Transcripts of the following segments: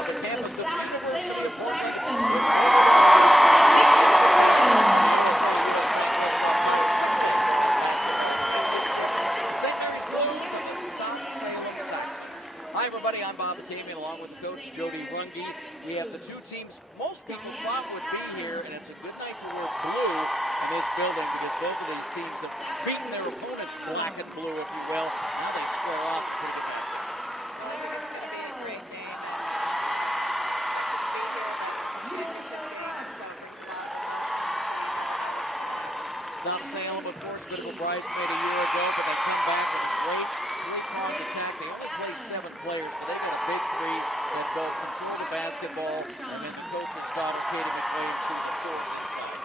of the campus of the University of Portland. St. Mary's Blues and the Salem Saxons. Hi, everybody. I'm Bob McCawan, along with the coach, Jody Runge. We have the two teams most people thought would be here, and it's a good night to wear blue in this building because both of these teams have beaten their opponents black and blue, if you will. Now they square off a pretty good matchup. Well, I think it's going to be a great game, and expected to be here, but it's a championship game, and so there's a lot of emotion. South Salem, of course, bit of a bridesmaid a year ago, but they come back with a great three-pronged attack. They only play 7 players, but they got a big three that both control the basketball, and then the coach's daughter, Katie McCowan, who's a force inside.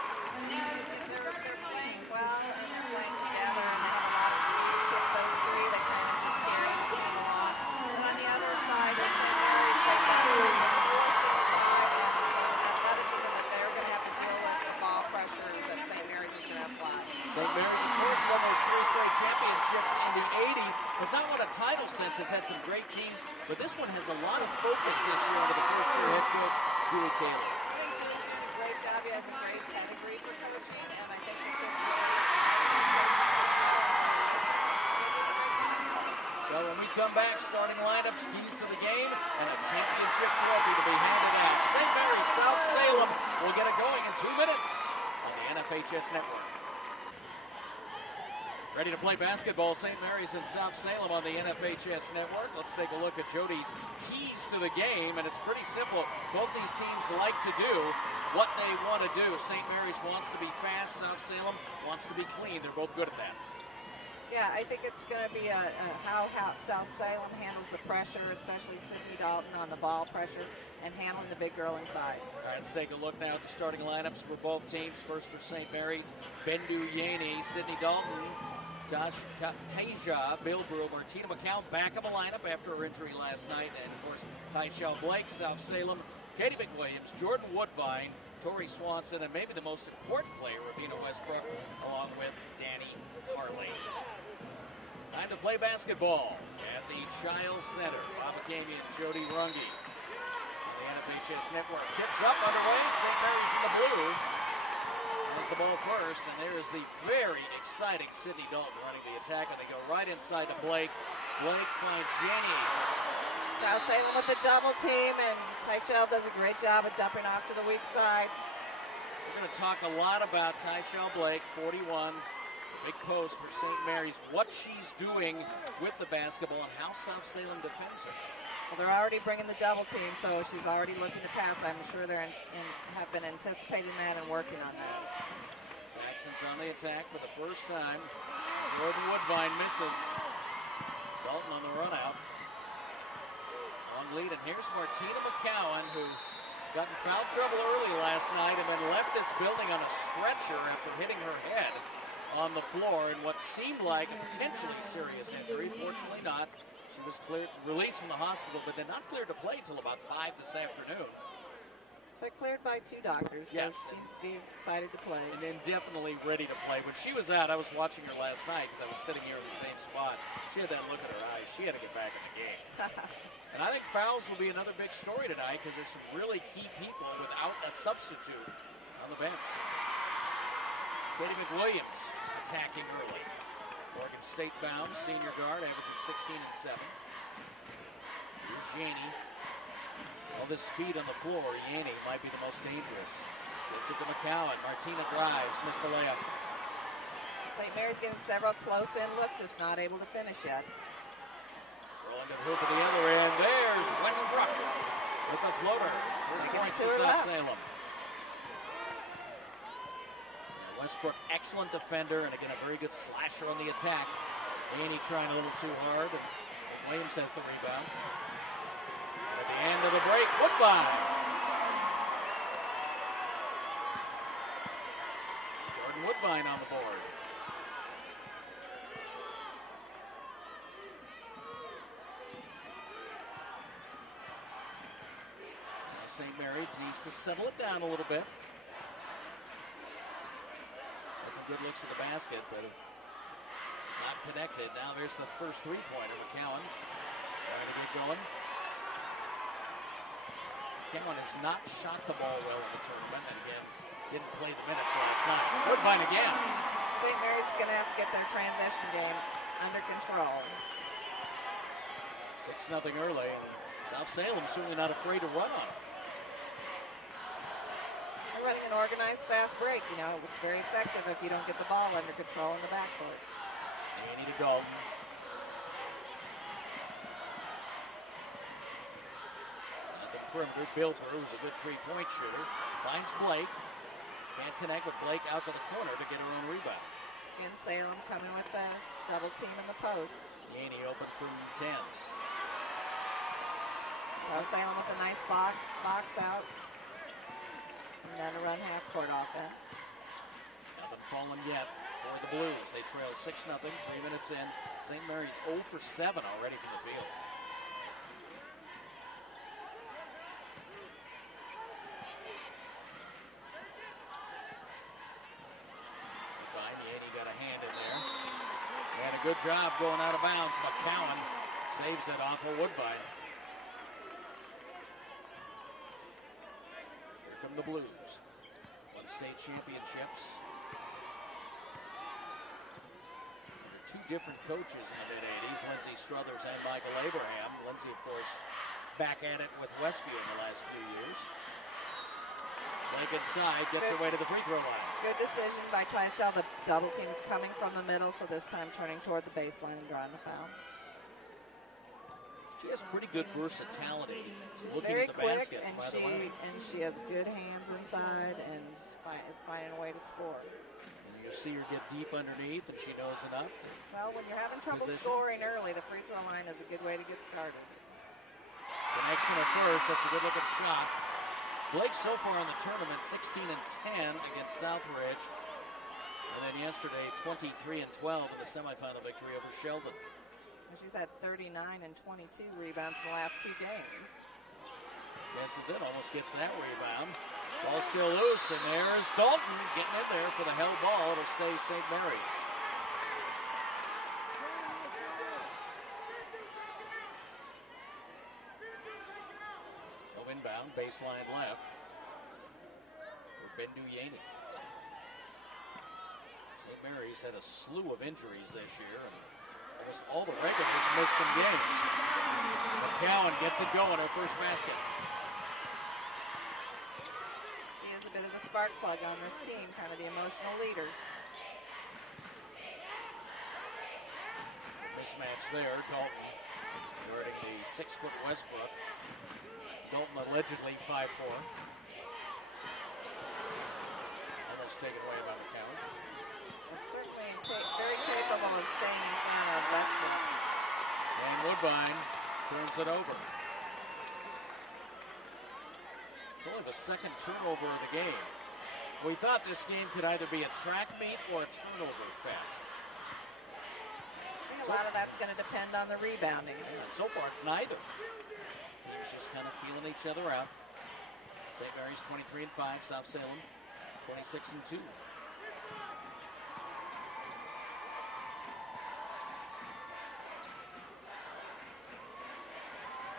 They're playing well, and they're playing together, and they have a lot of leadership, those three, that kind of just carry the team along. And on the other side is St. Mary's. They've got this force inside and some athleticism that they're going to have to deal with, the ball pressure that St. Mary's is going to apply. St. Mary's, of course, won those 3 straight championships in the 80s. Has not won a title since. Has had some great teams, but this one has a lot of focus this year under the first-year head coach, Dewey Taylor. I think Dewey's doing a great job. He has a great pedigree for coaching, and I think that it's really So when we come back, starting lineups, keys to the game, and a championship trophy to be handed out. St. Mary's, South Salem will get it going in 2 minutes on the NFHS Network. Ready to play basketball, St. Mary's and South Salem on the NFHS Network. Let's take a look at Jody's keys to the game, and it's pretty simple. Both these teams like to do what they want to do. St. Mary's wants to be fast. South Salem wants to be clean. They're both good at that. Yeah, I think it's going to be how South Salem handles the pressure, especially Sydney Dalton on the ball pressure and handling the big girl inside. All right, let's take a look now at the starting lineups for both teams. First for St. Mary's, Bendu Yaney, Sydney Dalton, Tasha Blake, Martina Mccowan back in the lineup after her injury last night. And, of course, Tasha Blake, South Salem, Katie McWilliams, Jordan Woodbine, Tori Swanson, and maybe the most important player, Ravina Westbrook, along with Danny Harley. Time to play basketball at the Chiles Center. Bob McCawan and Jody Runge. The NFHS Network tips up underway. St. Mary's in the blue. Has the ball first, and there's the very exciting Sydney Dalton running the attack, and they go right inside to Blake. Blake finds Jenny. South Salem with the double team, and Tyshell does a great job of dumping off to the weak side. We're going to talk a lot about Tyshell Blake, 41. Big post for St. Mary's, what she's doing with the basketball and how South Salem defends her. Well, they're already bringing the double team, so she's already looking to pass. I'm sure they have been anticipating that and working on that. Saxons on the attack for the first time. Jordan Woodbine misses. Dalton on the run out. Long lead, and here's Martina Mccowan, who got in foul trouble early last night and then left this building on a stretcher after hitting her head on the floor in what seemed like a potentially serious injury. Fortunately not. She was released from the hospital, but then not cleared to play until about 5 this afternoon. But cleared by 2 doctors, so yes. She seems to be excited to play. And then definitely ready to play. When she was out, I was watching her last night because I was sitting here in the same spot. She had that look in her eyes. She had to get back in the game. And I think fouls will be another big story tonight because there's some really key people without a substitute on the bench. Katie McWilliams attacking early. Oregon State bound, senior guard, averaging 16 and 7. Here's Yaney. All this speed on the floor, Yaney might be the most dangerous. Gives it to McCowan. Martina drives, missed the layup. St. Mary's getting several close-in looks, just not able to finish yet. Rolling to the hoop at the other end. There's Westbrook with the floater. First point for South Salem. Westbrook, excellent defender, and again, a very good slasher on the attack. Yaney trying a little too hard, and Williams has the rebound. At the end of the break, Woodbine. Jordan Woodbine on the board. Now St. Mary's needs to settle it down a little bit. Some good looks at the basket, but not connected. Now there's the first three-pointer. McCowan trying to get going. Mccowan has not shot the ball well in the tournament, and again, didn't play the minutes last night. Woodbine again. St. Mary's is going to have to get their transition game under control. 6-0 early, and South Salem certainly not afraid to run on it. They're running an organized fast break. You know, it's very effective if you don't get the ball under control in the backcourt. Annie to Dalton. At the perimeter, Bilber, who's a good three-point shooter, finds Blake. Can't connect with Blake out to the corner to get her own rebound. In Salem coming with the double team in the post. Annie open from 10. So Salem with a nice box out. And then a run half-court offense. Nothing falling yet for the Blues. They trail 6-0, 3 minutes in. St. Mary's 0 for 7 already from the field. Annie got a hand in there. And a good job going out of bounds. McCowan saves it off of Woodbine. Here come the Blues. Won state championships. Under two different coaches in the mid-'80s, Lindsey Struthers and Michael Abraham. Lindsey, of course, back at it with Westview in the last few years. Blake inside, gets her way to the free throw line. Good decision by Tasha. The double team is coming from the middle, so this time turning toward the baseline and drawing the foul. She has pretty good versatility. She's looking very at the quick, basket, and by the way. she has good hands inside, and is finding a way to score. And you see her get deep underneath, and she knows enough. Well, when you're having trouble scoring early, the free throw line is a good way to get started. Connection at first. That's a good-looking shot. Blake so far in the tournament, 16 and 10 against Southridge. And then yesterday, 23 and 12 in the semifinal victory over Sheldon. She's had 39 and 22 rebounds in the last 2 games. Guesses it, almost gets that rebound. Ball still loose, and there's Dalton getting in there for the held ball. It'll stay St. Mary's. Inbound, baseline left for Bendu Yaney. St. Mary's had a slew of injuries this year, and almost all the regulars missed some games. McCowan gets it going, her first basket. She is a bit of a spark plug on this team, kind of the emotional leader. Mismatch there, Dalton guarding the 6-foot Westbrook. Dalton allegedly 5'4". Almost taken away by McCowan. And certainly very capable of staying in front of Westbrook. And Woodbine turns it over. It's only the second turnover of the game. We thought this game could either be a track meet or a turnover fest. I think a lot of that's going to depend on the rebounding. Yeah, so far it's neither. Teams just kind of feeling each other out. St. Mary's 23 and 5, South Salem 26 and 2.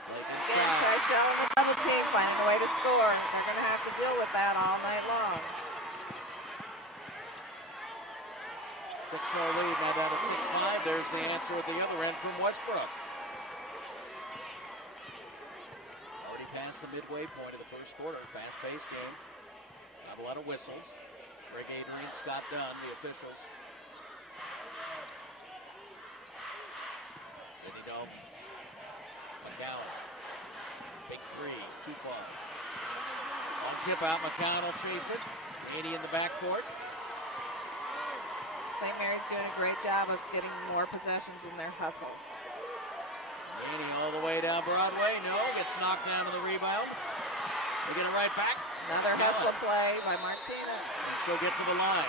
Blake inside. Tasha and the double team finding a way to score, and they're going to have to deal with that all night long. 6-0 lead, now down to 6-5. There's the answer at the other end from Westbrook. Past the midway point of the first quarter. Fast-paced game. Not a lot of whistles. Greg Adrian, Scott Dunn, the officials. Sidney Dalton. McCowan. Big three. Too far. On tip out, McCowan will chase it. 80 in the backcourt. St. Mary's doing a great job of getting more possessions in their hustle. Annie all the way down Broadway. No, gets knocked down to the rebound. They get it right back. Another hustle play by Martina. And she'll get to the line.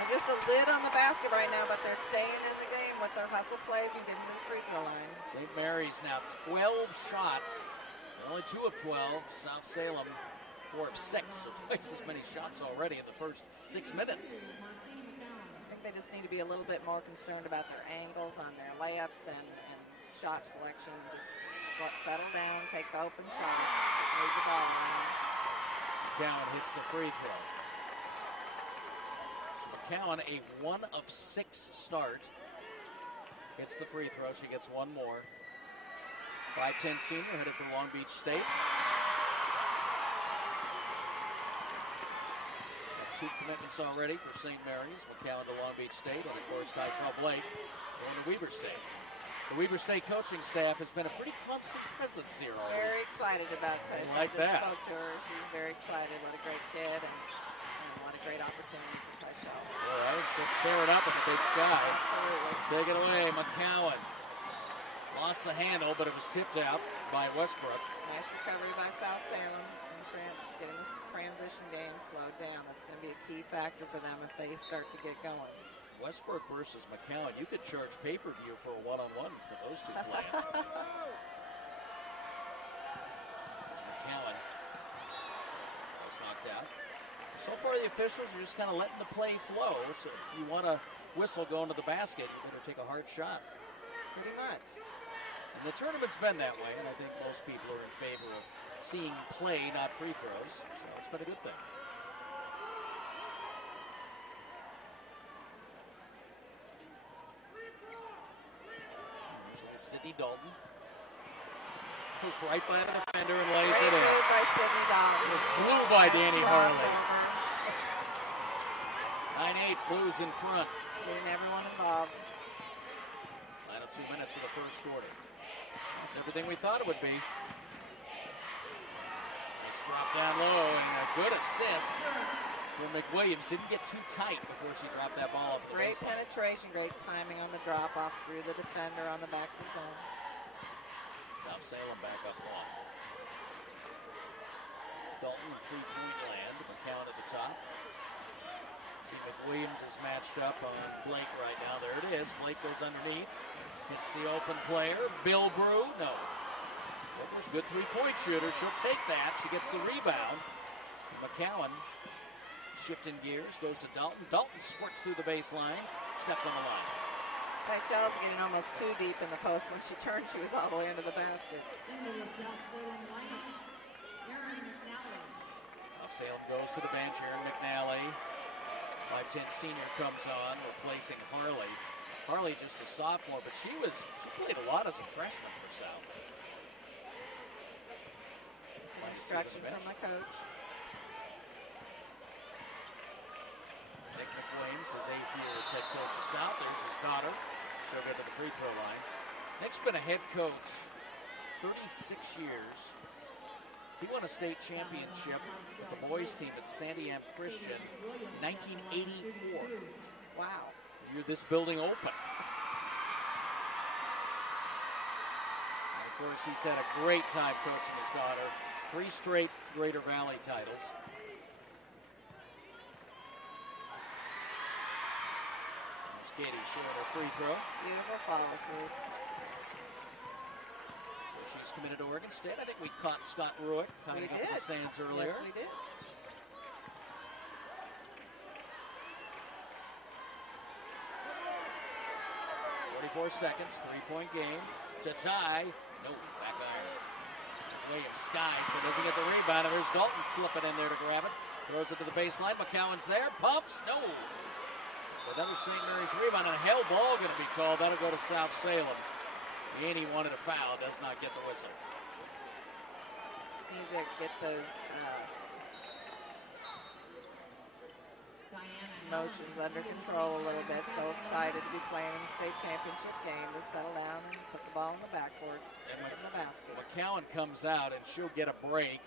They're just a lid on the basket right now, but they're staying in the game with their hustle plays and getting to the free throw line. St. Mary's now 12 shots. Only 2 of 12. South Salem 4 of 6. So twice as many shots already in the first 6 minutes. I think they just need to be a little bit more concerned about their angles on their layups and shot selection. Just settle down, take the open shots, move the ball around. McCowan hits the free throw. McCowan, a 1 of 6 start. Hits the free throw. She gets one more. 5'10" senior headed from Long Beach State. Got 2 commitments already for St. Mary's. McCowan to Long Beach State, and of course Tasha Blake going to Weber State. The Weber State coaching staff has been a pretty constant presence here already. Very excited about Tasha. Like I just that. spoke to her. She's very excited. What a great kid, and what a great opportunity for Tasha. All right, she'll tear it up in the big sky. Absolutely. Take it away, McCowan. Lost the handle, but it was tipped out by Westbrook. Nice recovery by South Salem. Getting this transition game slowed down. That's going to be a key factor for them if they start to get going. Westbrook versus McCowan. You could charge pay-per-view for a one-on-one for those two playing. McCowan was knocked out. So far, the officials are just kind of letting the play flow. So if you want a whistle going to the basket, you better take a hard shot. Pretty much. And the tournament's been that way, and I think most people are in favor of seeing play, not free throws. So it's been a good thing. There's Sydney Dalton. Goes right by the defender and lays it in. Great move by Sydney Dalton. It was blew by Danny Harley. Crossover. 9-8, Blues in front. Getting everyone involved. Final 2 minutes of the first quarter. That's everything we thought it would be. Nice drop down low and a good assist for McWilliams. Didn't get too tight before she dropped that ball off the Great baseline. penetration, great timing on the drop off through the defender on the back of the zone. Now Salem back up long. Dalton, 3-point land. McCowan at the top. See McWilliams is matched up on Blake right now. There it is. Blake goes underneath. Hits the open player. Bill Brew. No. Whitmer's a good 3-point shooter. She'll take that. She gets the rebound. McCowan shifting gears. Goes to Dalton. Dalton squirts through the baseline. Stepped on the line. Tasha's getting almost too deep in the post. When she turned, she was all the way into the basket. Salem goes to the bench. Aaron McNally. 5'10" senior comes on, replacing Harley. Harley just a sophomore, but she played a lot as a freshman herself. Some instruction from the coach. Nick McWilliams, his 8th year as head coach of South. There's his daughter. She'll go to the free throw line. Nick's been a head coach 36 years. He won a state championship with the boys team at Sandy Am Christian in 1984. Wow. The year this building opened. And of course, he's had a great time coaching his daughter. 3 straight Greater Valley titles. There's Katie shooting her free throw. Beautiful follow through. She's committed to Oregon State. I think we caught Scott Ruick coming up in the stands earlier. Yes, we did. 44 seconds, 3-point game. To tie. No, back iron. Williams skies, but doesn't get the rebound. And there's Dalton slipping in there to grab it. Throws it to the baseline. McCowan's there. Pumps. No. Another St. Mary's rebound. And a hell ball going to be called. That'll go to South Salem. Annie wanted a foul, does not get the whistle. Just need to get those emotions under control a little bit. So excited to be playing in the state championship game, to settle down and put the ball in the backboard, stick it in the basket. McCowan comes out and she'll get a break.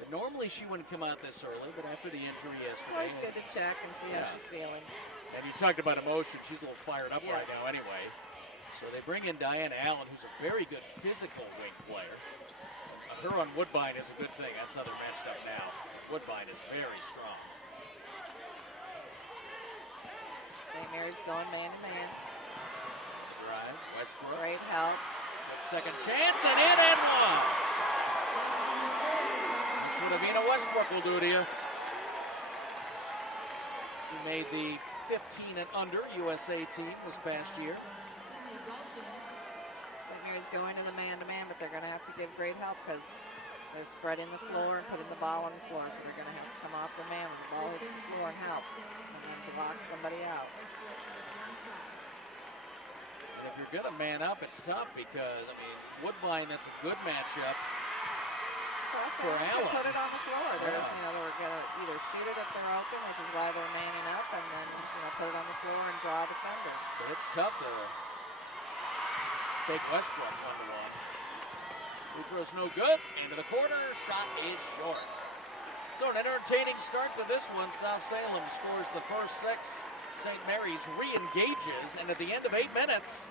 But normally she wouldn't come out this early, but after the injury yesterday. It's always good to check and see how she's feeling. And you talked about emotion. She's a little fired up Yes. right now anyway. So they bring in Diana Allen, who's a very good physical wing player. Her on Woodbine is a good thing. That's how they're matched up now. Woodbine is very strong. St. Mary's going man-to-man. Drive, Westbrook. Great help. Good second chance, and in and one. That's what Avina Westbrook will do it here. She made the 15 and under USA team this past year. St. Mary's going to the man-to-man, but they're going to have to give great help because they're spreading the floor and putting the ball on the floor, so they're going to have to come off the man when the ball hits the floor and help, and then block somebody out. And if you're going to man up, it's tough because, I mean, Woodbine, that's a good matchup. So I for Allen. put it on the floor. There's, Yeah. you know, they're going to either shoot it if they're open, which is why they're manning up, and then, you know, put it on the floor and draw a defender. But it's tough to take Westbrook 1-1. Free throw's no good. Into the corner. Shot is short. So an entertaining start to this one. South Salem scores the first 6. St. Mary's re-engages, and at the end of 8 minutes,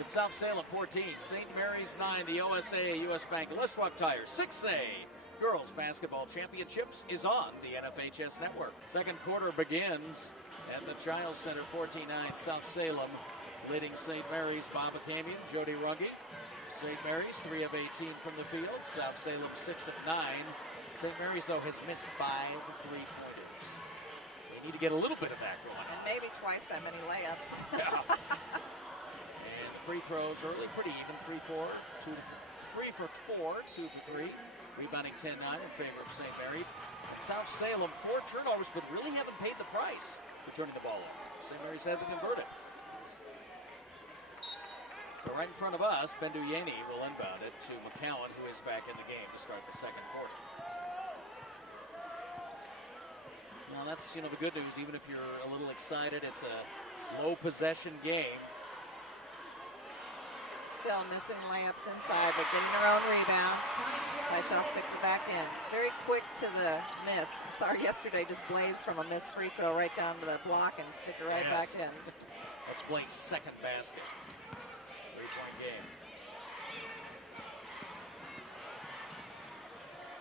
it's South Salem 14, St. Mary's 9. The OSA U.S. Bank Lishwak Tire 6A Girls Basketball Championships is on the NFHS Network. Second quarter begins at the Chiles Center, 14-9 South Salem, leading St. Mary's. Bob Akamian, Jody Runge. St. Mary's 3 of 18 from the field. South Salem 6 of 9. St. Mary's, though, has missed 5 3-pointers. They need to get a little bit of that going on. And maybe twice that many layups. Yeah. And free throws early, pretty even. 3 for 4, 2 for 3. Rebounding 10-9 in favor of St. Mary's. And South Salem, 4 turnovers, but really haven't paid the price for turning the ball over. St. Mary's hasn't converted. So right in front of us, Benduyeni will inbound it to McCowan, who is back in the game to start the second quarter. Now that's, you know, the good news. Even if you're a little excited, it's a low possession game. Still missing layups inside, but getting their own rebound. Tasha sticks it back in. Very quick to the miss. Sorry, yesterday just blazed from a missed free throw right down to the block and stick it right back in. That's Blake's second basket. 3-point game.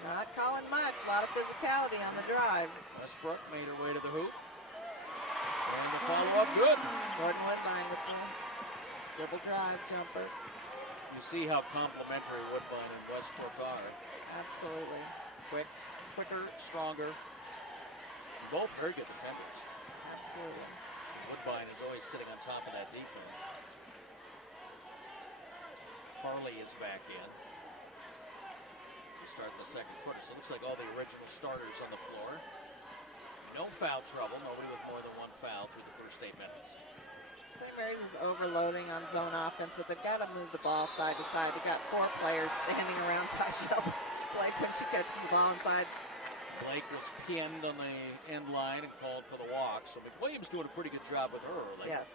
Not calling much. A lot of physicality on the drive. Westbrook made her way to the hoop. And the follow-up, good. Jordan Woodbine with the dribble drive jumper. You see how complementary Woodbine and Westbrook are. Absolutely. Quicker, stronger. Both very good defenders. Absolutely. Woodbine is always sitting on top of that defense. Harley is back in to start the second quarter. So it looks like all the original starters on the floor. No foul trouble. Nobody with more than 1 foul through the first 8 minutes. St. Mary's is overloading on zone offense, but they've got to move the ball side to side. They've got 4 players standing around Tasha Blake when she catches the ball inside. Blake was pinned on the end line and called for the walk. So McWilliams doing a pretty good job with her early. Yes.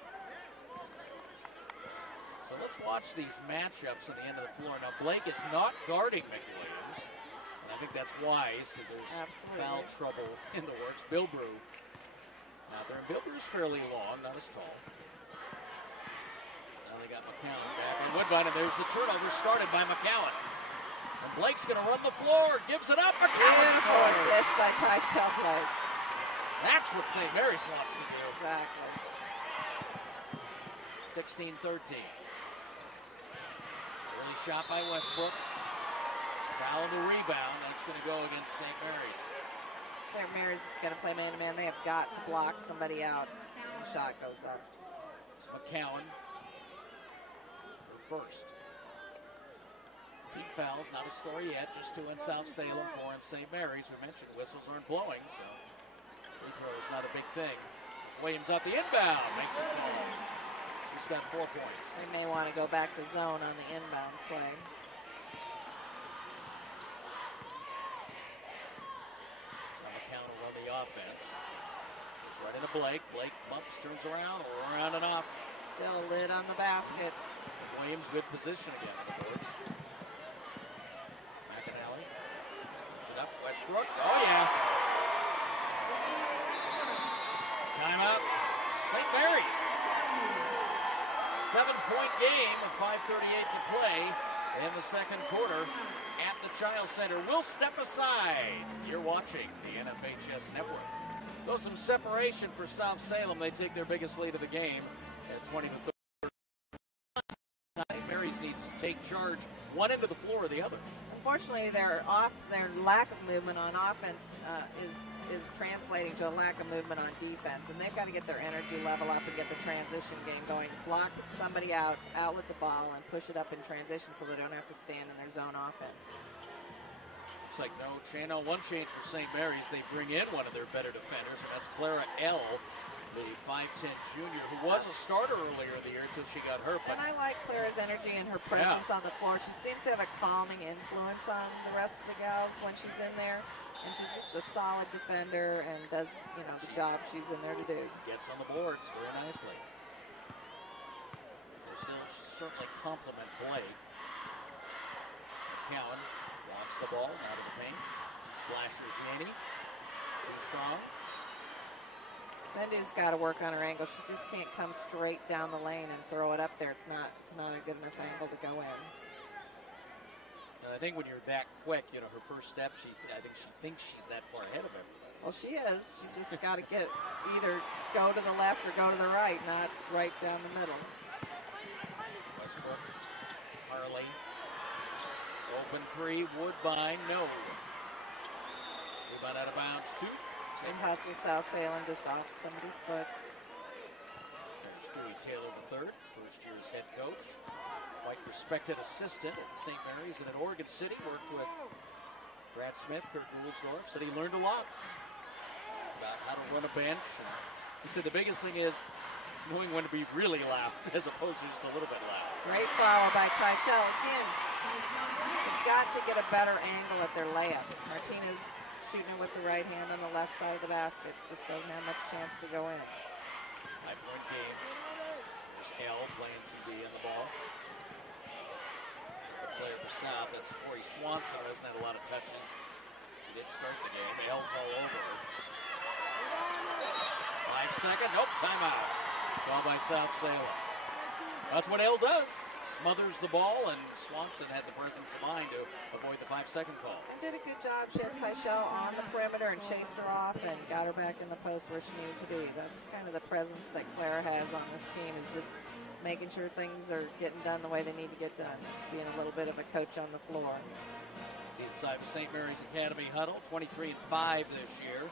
So let's watch these matchups at the end of the floor. Now Blake is not guarding McWilliams. And I think that's wise because there's foul trouble in the works. Bilbrew out there. And Bilbrew's fairly long, not as tall. Now they got McCowan back. And Woodbine, and there's the turnover started by McCowan. And Blake's going to run the floor, gives it up. McCowan scores. Assist by Tasha Blake. That's what St. Mary's wants to do. Exactly. 16-13. Early shot by Westbrook. Foul and the rebound. That's going to go against St. Mary's. St. Mary's is going to play man-to-man. They have got to block somebody out. The shot goes up. It's McCowan. Her first. Team fouls, not a story yet. Just 2 in South Salem, 4 in St. Mary's. We mentioned whistles aren't blowing, so free throw is not a big thing. Williams up the inbound. Makes it fall. She's got 4 points. They may want to go back to zone on the inbounds play. McCowan will run the offense. Goes right into Blake. Blake bumps, turns around and off. Still a lid on the basket. Williams, good position again on the boards. McAnally puts it up. Westbrook. Oh, yeah. Timeout. St. Mary's. 7-point game with 5:38 to play in the second quarter at the Chiles Center. We'll step aside. You're watching the NFHS Network. So some separation for South Salem. They take their biggest lead of the game at 20-30. St. Mary's needs to take charge one end of the floor or the other. unfortunately, their lack of movement on offense is translating to a lack of movement on defense, and they've got to get their energy level up and get the transition game going. Block somebody out, outlet the ball, and push it up in transition so they don't have to stand in their zone offense. Looks like one change for St. Mary's. They bring in one of their better defenders, and that's Clara L., the 5'10 junior, who was a starter earlier in the year until she got hurt. And I like Clara's energy and her presence on the floor. She seems to have a calming influence on the rest of the gals when she's in there. And she's just a solid defender and does, the job she's in there to do. Gets on the boards very nicely. They'll certainly compliment Blake. McCowan walks the ball out of the paint. Slashes Yanni. Too strong. Bendu's got to work on her angle. She just can't come straight down the lane and throw it up there. It's not a good enough angle to go in. And I think when you're that quick, her first step, I think she thinks she's that far ahead of everybody. Well, she is. She's just got to either go to the left or go to the right, not right down the middle. Westbrook, Harley, open three, Woodbine, no. Rebound out of bounds, two. And hustle South Salem just off somebody's foot. There's Stewie Taylor III, first year's head coach. Quite respected assistant at St. Mary's and at Oregon City. Worked with Brad Smith, Kurt Goulsdorf. Said he learned a lot about how to run a bench. And he said the biggest thing is knowing when to be really loud as opposed to just a little bit loud. Great follow by Tyshell. Again, you've got to get a better angle at their layups. Martina's shooting it with the right hand on the left side of the baskets. Just doesn't have much chance to go in. 5-point game. There's L playing CD on the ball. The player for South, that's Tori Swanson, who hasn't had a lot of touches. She did start the game. L's all over her. 5 seconds. Nope, timeout. Ball by South Salem. That's what L does. Smothers the ball, and Swanson had the presence of mind to avoid the 5-second call. And did a good job. She had Tyshell on the perimeter and chased her off and got her back in the post where she needed to be. That's kind of the presence that Clara has on this team, is just making sure things are getting done the way they need to get done. Being a little bit of a coach on the floor. See inside the St. Mary's Academy huddle, 23-5 this year.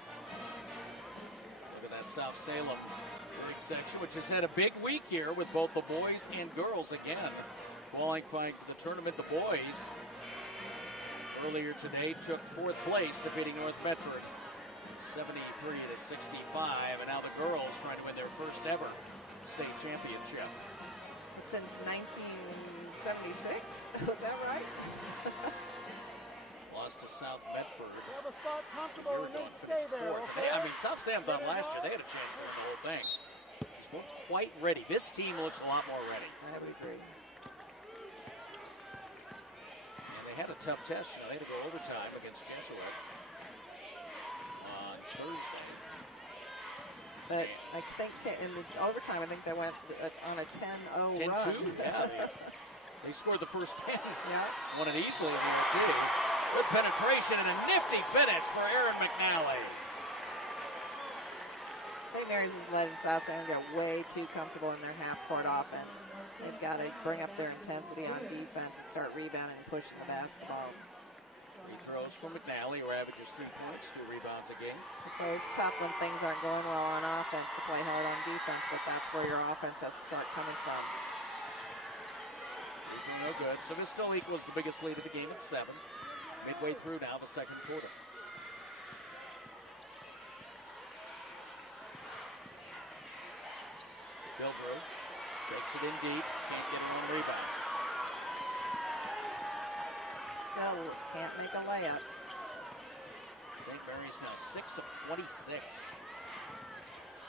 Look at that South Salem section, which has had a big week here with both the boys and girls again qualifying for the tournament. The boys earlier today took 4th place, defeating North Medford 73-65, and now the girls trying to win their first ever state championship. Since 1976, was that right? Lost to South Medford. Have a spot comfortable and then stay there. Okay? South Salem thought last year they had a chance to win the whole thing. Just weren't quite ready. This team looks a lot more ready. I would agree. And they had a tough test. They had to go overtime against Jesuit on Thursday. But I think in the overtime, I think they went on a 10-0 run. 10-2, yeah. They scored the first 10. Yeah. Won it easily in there, too. Good penetration and a nifty finish for Erin McNally. St. Mary's is letting South Salem get way too comfortable in their half-court offense. They've got to bring up their intensity on defense and start rebounding and pushing the basketball. Free throws from McNally, who averages 3 points, 2 rebounds a game. So it's tough when things aren't going well on offense to play hard on defense, but that's where your offense has to start coming from. No good. So this still equals the biggest lead of the game at 7. Midway through now, the second quarter. Bilbrook takes it in deep. Can't get it on the rebound. Still can't make a layup. St. Mary's now 6 of 26.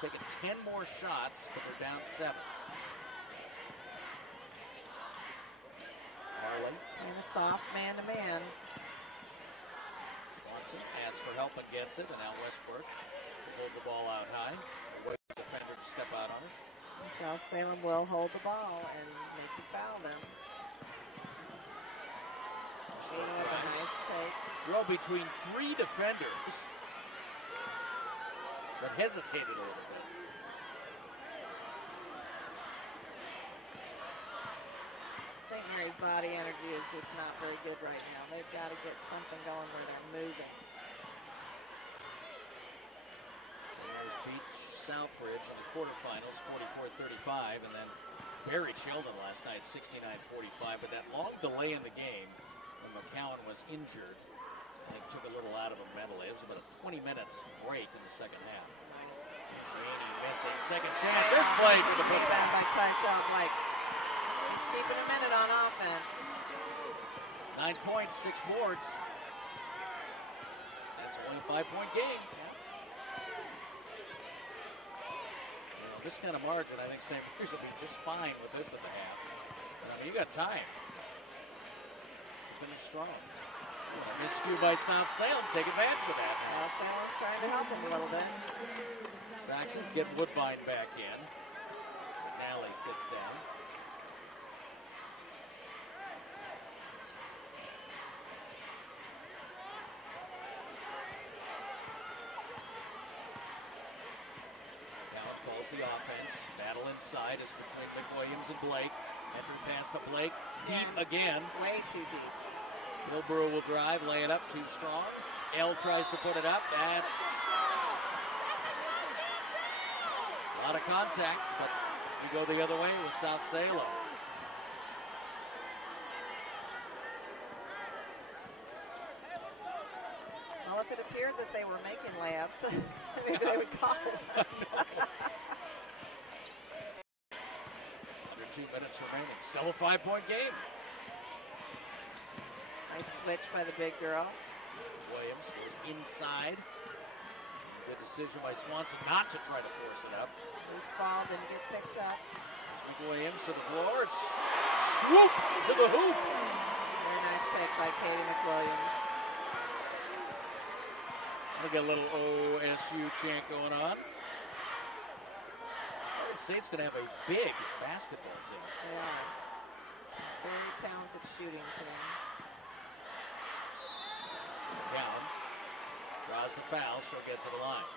Taking 10 more shots, but they're down 7. Harley. And a soft man-to-man. Swanson asks for help and gets it, and now Westbrook will hold the ball out high. Wait for the defender to step out on it. South Salem will hold the ball and make you foul them. With a nice take. Throw between 3 defenders that hesitated a little bit. St. Mary's body energy is just not very good right now. They've got to get something going where they're moving. Sailors beat Southbridge in the quarterfinals, 44-35, and then buried Sheldon last night, 69-45. But that long delay in the game when McCowan was injured, I think took a little out of him mentally. It was about a 20 minutes break in the second half. Sweeney missing. Second chance. There's Blake with the rebound by Tasha Blake. He's keeping a minute on offense. 9 points, 6 boards. That's only a 5-point game. You know, this kind of margin, I think St. Mary's will be just fine with this at the half. But, I mean, you got time. Finish strong. Miscue by South Salem. Take advantage of that. South Salem's trying to help him a little bit. Saxons getting Woodbine back in. McNally sits down. Howell calls the offense. Battle inside is between McWilliams and Blake. Entering pass to Blake. Deep again. Way too deep. Bilbrough will drive, lay it up too strong. L tries to put it up. That's a lot of contact, but we go the other way with South Salem. Well, if it appeared that they were making layups, maybe they would call it. Under 2 minutes remaining. Still a 5-point game. Nice switch by the big girl. Williams goes inside. Good decision by Swanson not to try to force it up. Loose ball didn't get picked up. McWilliams to the floor. It's swoop to the hoop. Very nice take by Katie McWilliams. We'll get a little OSU chant going on. Oregon State's going to have a big basketball team. They are. Very talented shooting team. Mccowan draws the foul. She'll get to the line.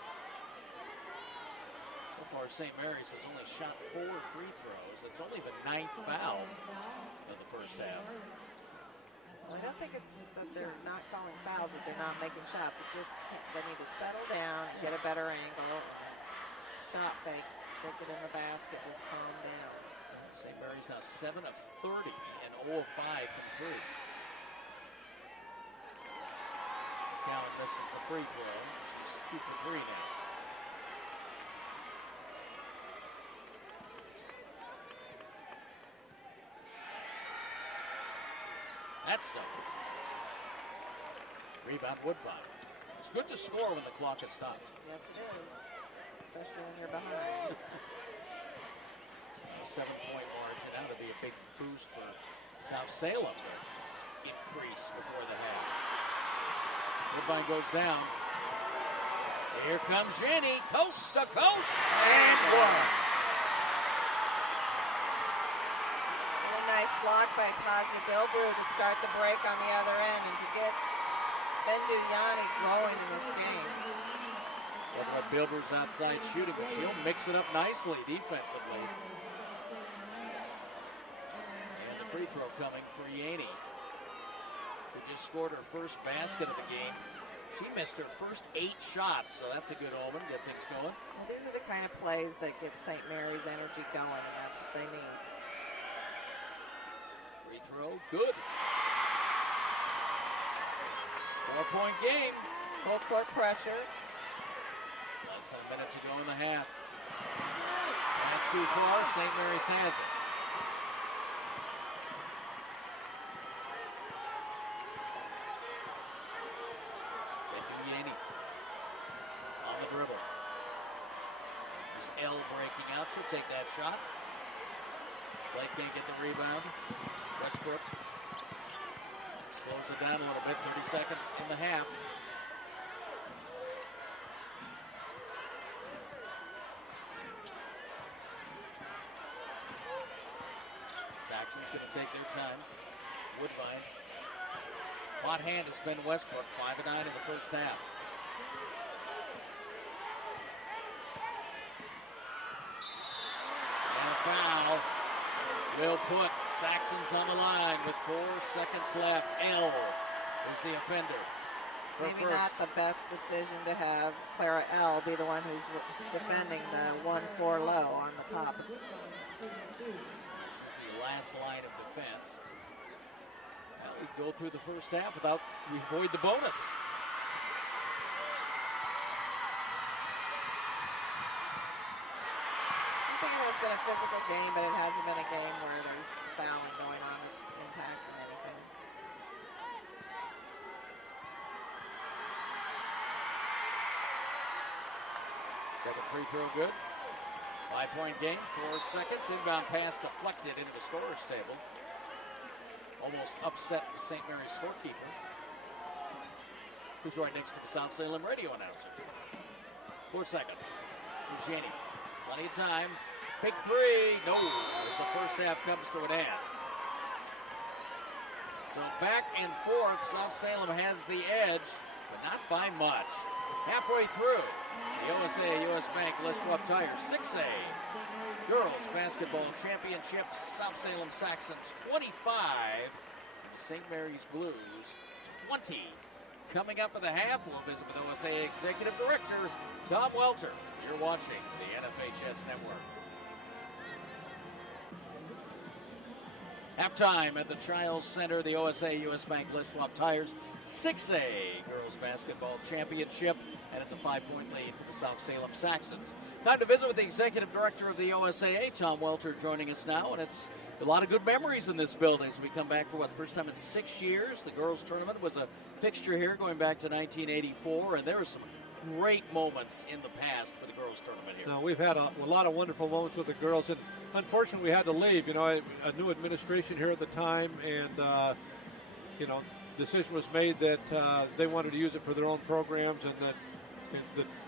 So far, St. Mary's has only shot 4 free throws. It's only the 9th foul of the first half. Well, I don't think it's that they're not calling fouls, that they're not making shots. It just they need to settle down, get a better angle, and shot fake, stick it in the basket, just calm down. St. Mary's now 7 of 30 and 0 of 5 from 3. McCowan misses the free throw. She's 2 for 3 now. That's nothing. Rebound Woodbine. It's good to score when the clock has stopped. Yes, it is. Especially when you're behind. A 7-point margin. That would be a big boost for South Salem to increase before the half. Woodbine goes down. And here comes Jenny, coast to coast, and one. Really nice block by Tasha Bilbrough to start the break on the other end and to get Bendu Yanni going in this game. Well, Bilbrough's outside shooting, but she'll mix it up nicely defensively. And the free throw coming for Yanni, who just scored her first basket of the game. She missed her first 8 shots, so that's a good omen, get things going. Well, these are the kind of plays that get St. Mary's energy going, and that's what they need. Free throw, good. 4-point game. Full court pressure. Less than a minute to go in the half. That's too far, St. Mary's has it. On the dribble. There's L breaking out. She'll take that shot. Blake can't get the rebound. Westbrook slows it down a little bit. 30 seconds in the half. Saxon's going to take their time. Woodbine. Hot hand has been Westbrook. 5 of 9 in the first half. And a foul. Will put. Saxons on the line with 4 seconds left. L is the offender. Maybe not the best decision to have Clara L be the one who's defending the 1-4 low on the top. This is the last line of defense. Well, we go through the first half without, we avoid the bonus. I think it has been a physical game, but it hasn't been a game where there's fouling going on that's impacting anything. Second free throw good. 5-point game, 4 seconds. Inbound pass deflected into the scorer's table. Almost upset the St. Mary's scorekeeper, who's right next to the South Salem radio announcer. 4 seconds. Ujani, plenty of time. Big three. No, as the first half comes to an end. So back and forth, South Salem has the edge, but not by much. Halfway through, the OSA US Bank Les Schwab Tires 6A Girls Basketball Championship. South Salem Saxons 25 and the St. Mary's Blues 20. Coming up in the half, we'll visit with OSA Executive Director Tom Welter. You're watching the NFHS Network. Halftime at the Chiles Center, the OSA US Bank Les Schwab Tires 6A Girls Basketball Championship, and it's a 5-point lead for the South Salem Saxons. Time to visit with the Executive Director of the OSAA, Tom Welter, joining us now, and it's a lot of good memories in this building as we come back for, the first time in 6 years. The girls' tournament was a fixture here going back to 1984, and there were some great moments in the past for the girls' tournament here. No, we've had a lot of wonderful moments with the girls, and unfortunately we had to leave. A new administration here at the time, and decision was made that they wanted to use it for their own programs, and that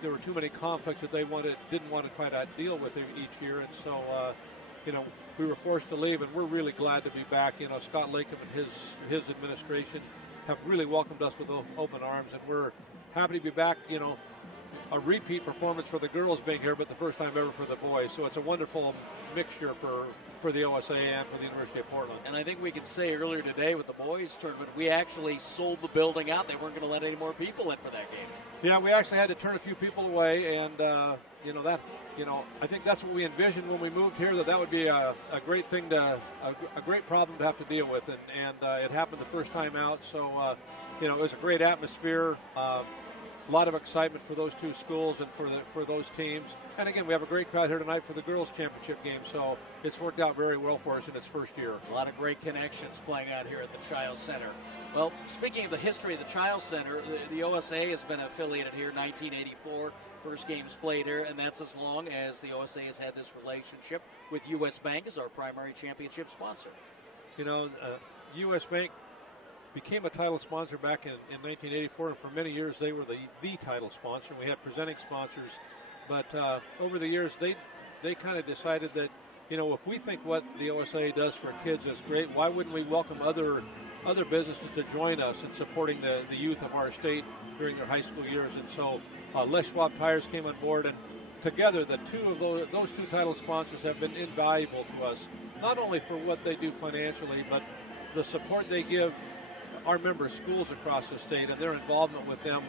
there were too many conflicts that they didn't want to try to deal with each year, and so we were forced to leave, and we're really glad to be back. Scott Lakem and his administration have really welcomed us with open arms, and we're happy to be back. A repeat performance for the girls being here, but the first time ever for the boys. So it's a wonderful mixture for the OSA and for the University of Portland. And I think we could say earlier today with the boys tournament, we actually sold the building out. They weren't going to let any more people in for that game. Yeah, we actually had to turn a few people away, and I think that's what we envisioned when we moved here, that would be a great thing a great problem to have to deal with, and it happened the first time out. So it was a great atmosphere. A lot of excitement for those two schools and for those teams. And again, we have a great crowd here tonight for the girls' championship game, so it's worked out very well for us in its first year. A lot of great connections playing out here at the Chiles Center. Well, speaking of the history of the Chiles Center, the OSA has been affiliated here 1984. First games played here, and that's as long as the OSA has had this relationship with US Bank as our primary championship sponsor. US Bank became a title sponsor back in 1984, and for many years they were the title sponsor. We had presenting sponsors, but over the years they kind of decided that if we think what the OSA does for kids is great, why wouldn't we welcome other businesses to join us in supporting the youth of our state during their high school years? And so Les Schwab Tires came on board, and together the two of those two title sponsors have been invaluable to us, not only for what they do financially, but the support they give our member schools across the state and their involvement with them,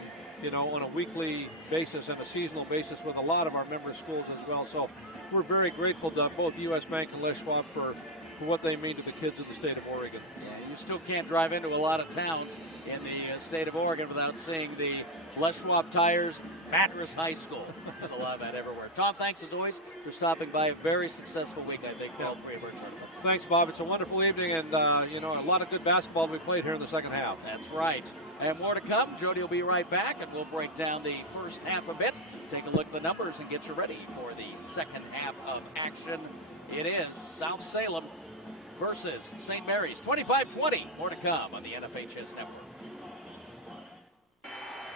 on a weekly basis and a seasonal basis with a lot of our member schools as well. So we're very grateful to both US Bank and Les Schwab for what they mean to the kids of the state of Oregon. Yeah, you still can't drive into a lot of towns in the state of Oregon without seeing the Les Schwab Tires Mattress High School. There's a lot of that everywhere. Tom, thanks as always for stopping by. A very successful week, I think, for all three of our tournaments. Thanks, Bob. It's a wonderful evening, and a lot of good basketball we played here in the second half. That's right. And more to come. Jody will be right back, and we'll break down the first half a bit, take a look at the numbers, and get you ready for the second half of action. It is South Salem versus St. Mary's, 25-20. More to come on the NFHS Network.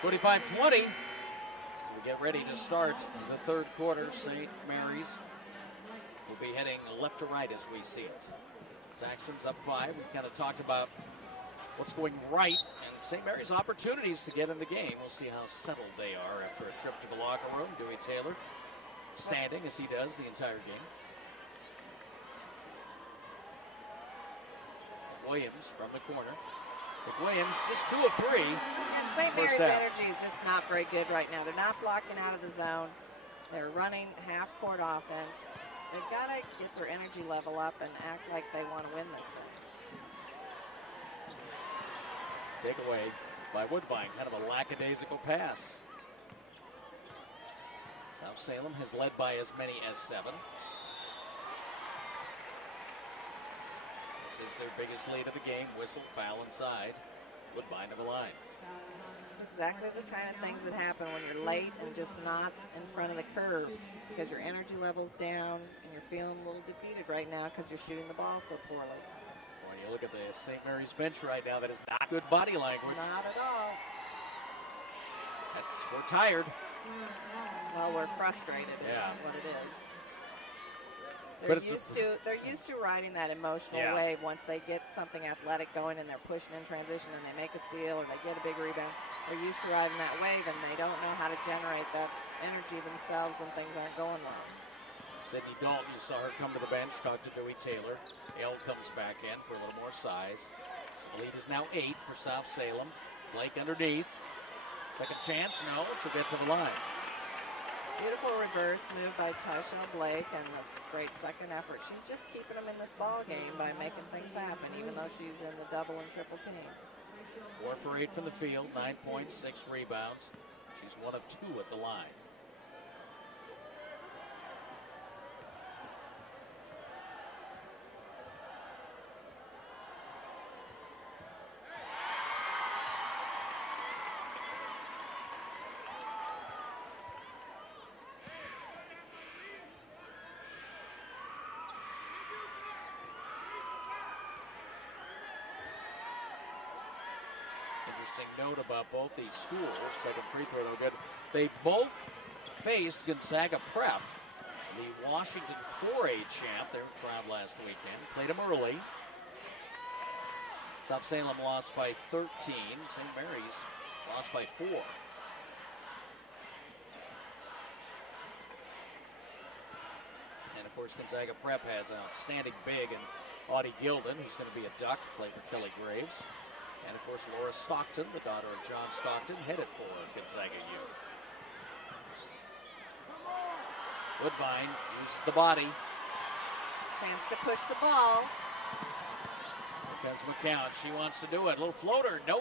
25-20. We get ready to start the third quarter. St. Mary's will be heading left to right as we see it. Saxons up 5. We kind of talked about what's going right and St. Mary's opportunities to get in the game. We'll see how settled they are after a trip to the locker room. Dewey Taylor standing as he does the entire game. McWilliams from the corner. McWilliams just 2 of 3. And St. Mary's energy is just not very good right now. They're not blocking out of the zone. They're running half-court offense. They've got to get their energy level up and act like they want to win this thing. Takeaway by Woodbine, kind of a lackadaisical pass. South Salem has led by as many as 7. This is their biggest lead of the game. Whistle, foul inside. Woodbine to the line. It's exactly the kind of things that happen when you're late and just not in front of the curve because your energy level's down and you're feeling a little defeated right now because you're shooting the ball so poorly. When you look at the St. Mary's bench right now, that is not good body language. Not at all. We're tired. Well, we're frustrated is what it is. They're used to riding that emotional wave once they get something athletic going and they're pushing in transition and they make a steal or they get a big rebound. They're used to riding that wave and they don't know how to generate that energy themselves when things aren't going well. Sydney Dalton, you saw her come to the bench, talk to Dewey Taylor. L comes back in for a little more size. So the lead is now 8 for South Salem. Blake underneath. Second chance, no, she'll get to the line. Beautiful reverse move by Tasha Blake, and a great second effort. She's just keeping them in this ball game by making things happen, even though she's in the double and triple team. 4 for 8 from the field, 9 points, 6 rebounds. She's 1 of 2 at the line. Note about both these schools. Second free throw, no good. They both faced Gonzaga Prep, the Washington 4A champ. They were crowned last weekend. Played them early. South Salem lost by 13. St. Mary's lost by 4. And of course, Gonzaga Prep has an outstanding big and Audie Gilden, who's going to be a Duck, playing for Kelly Graves. And, of course, Laura Stockton, the daughter of John Stockton, headed for Gonzaga U. Woodbine uses the body. Chance to push the ball. Because McCowan, she wants to do it. Little floater, no.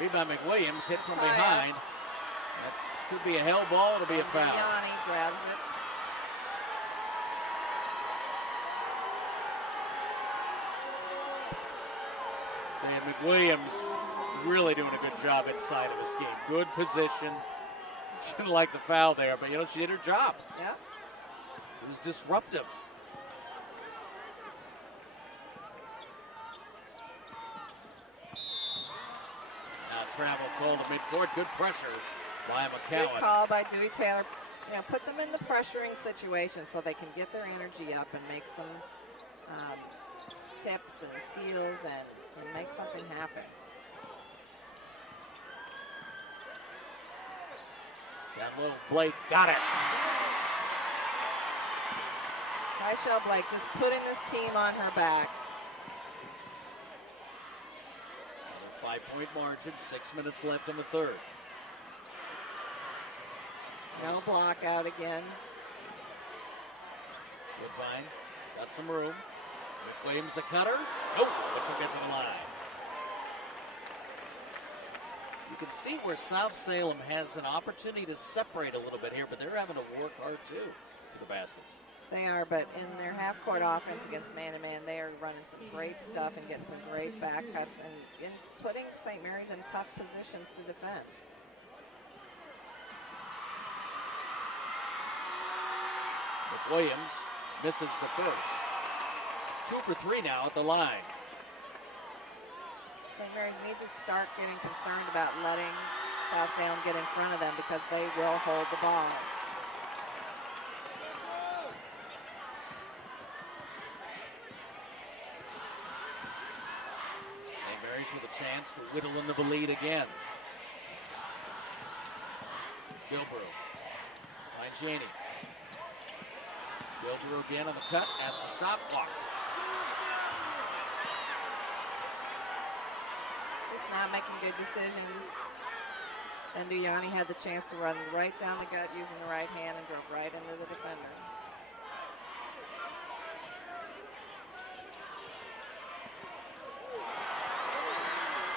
Rebound McWilliams, hit from behind. That could be a hell ball, it'll be a foul. Yanni grabs it. And McWilliams really doing a good job inside of this game. Good position. Shouldn't like the foul there, but, she did her job. Yeah. It was disruptive. Now travel call to midcourt. Good pressure by McCowan. Good call by Dewey Taylor. Put them in the pressuring situation so they can get their energy up and make some tips and steals and make something happen. Down low, Blake got it. Tasha Blake just putting this team on her back. 5-point margin, 6 minutes left in the third. No block out again. Woodbine got some room. McWilliams the cutter. Oh, but she'll get to the line. You can see where South Salem has an opportunity to separate a little bit here, but they're having to work hard too for the baskets. They are, but in their half-court offense against man-to-man, they are running some great stuff and getting some great back cuts and putting St. Mary's in tough positions to defend. McWilliams misses the first. 2 for 3 now at the line. St. Mary's need to start getting concerned about letting South Salem get in front of them because they will hold the ball. St. Mary's with a chance to whittle into the lead again. Gilbrew finds Yaney. Gilbrew again on the cut, has to stop, blocked. just not making good decisions. And Yanni had the chance to run right down the gut using the right hand and drove right into the defender.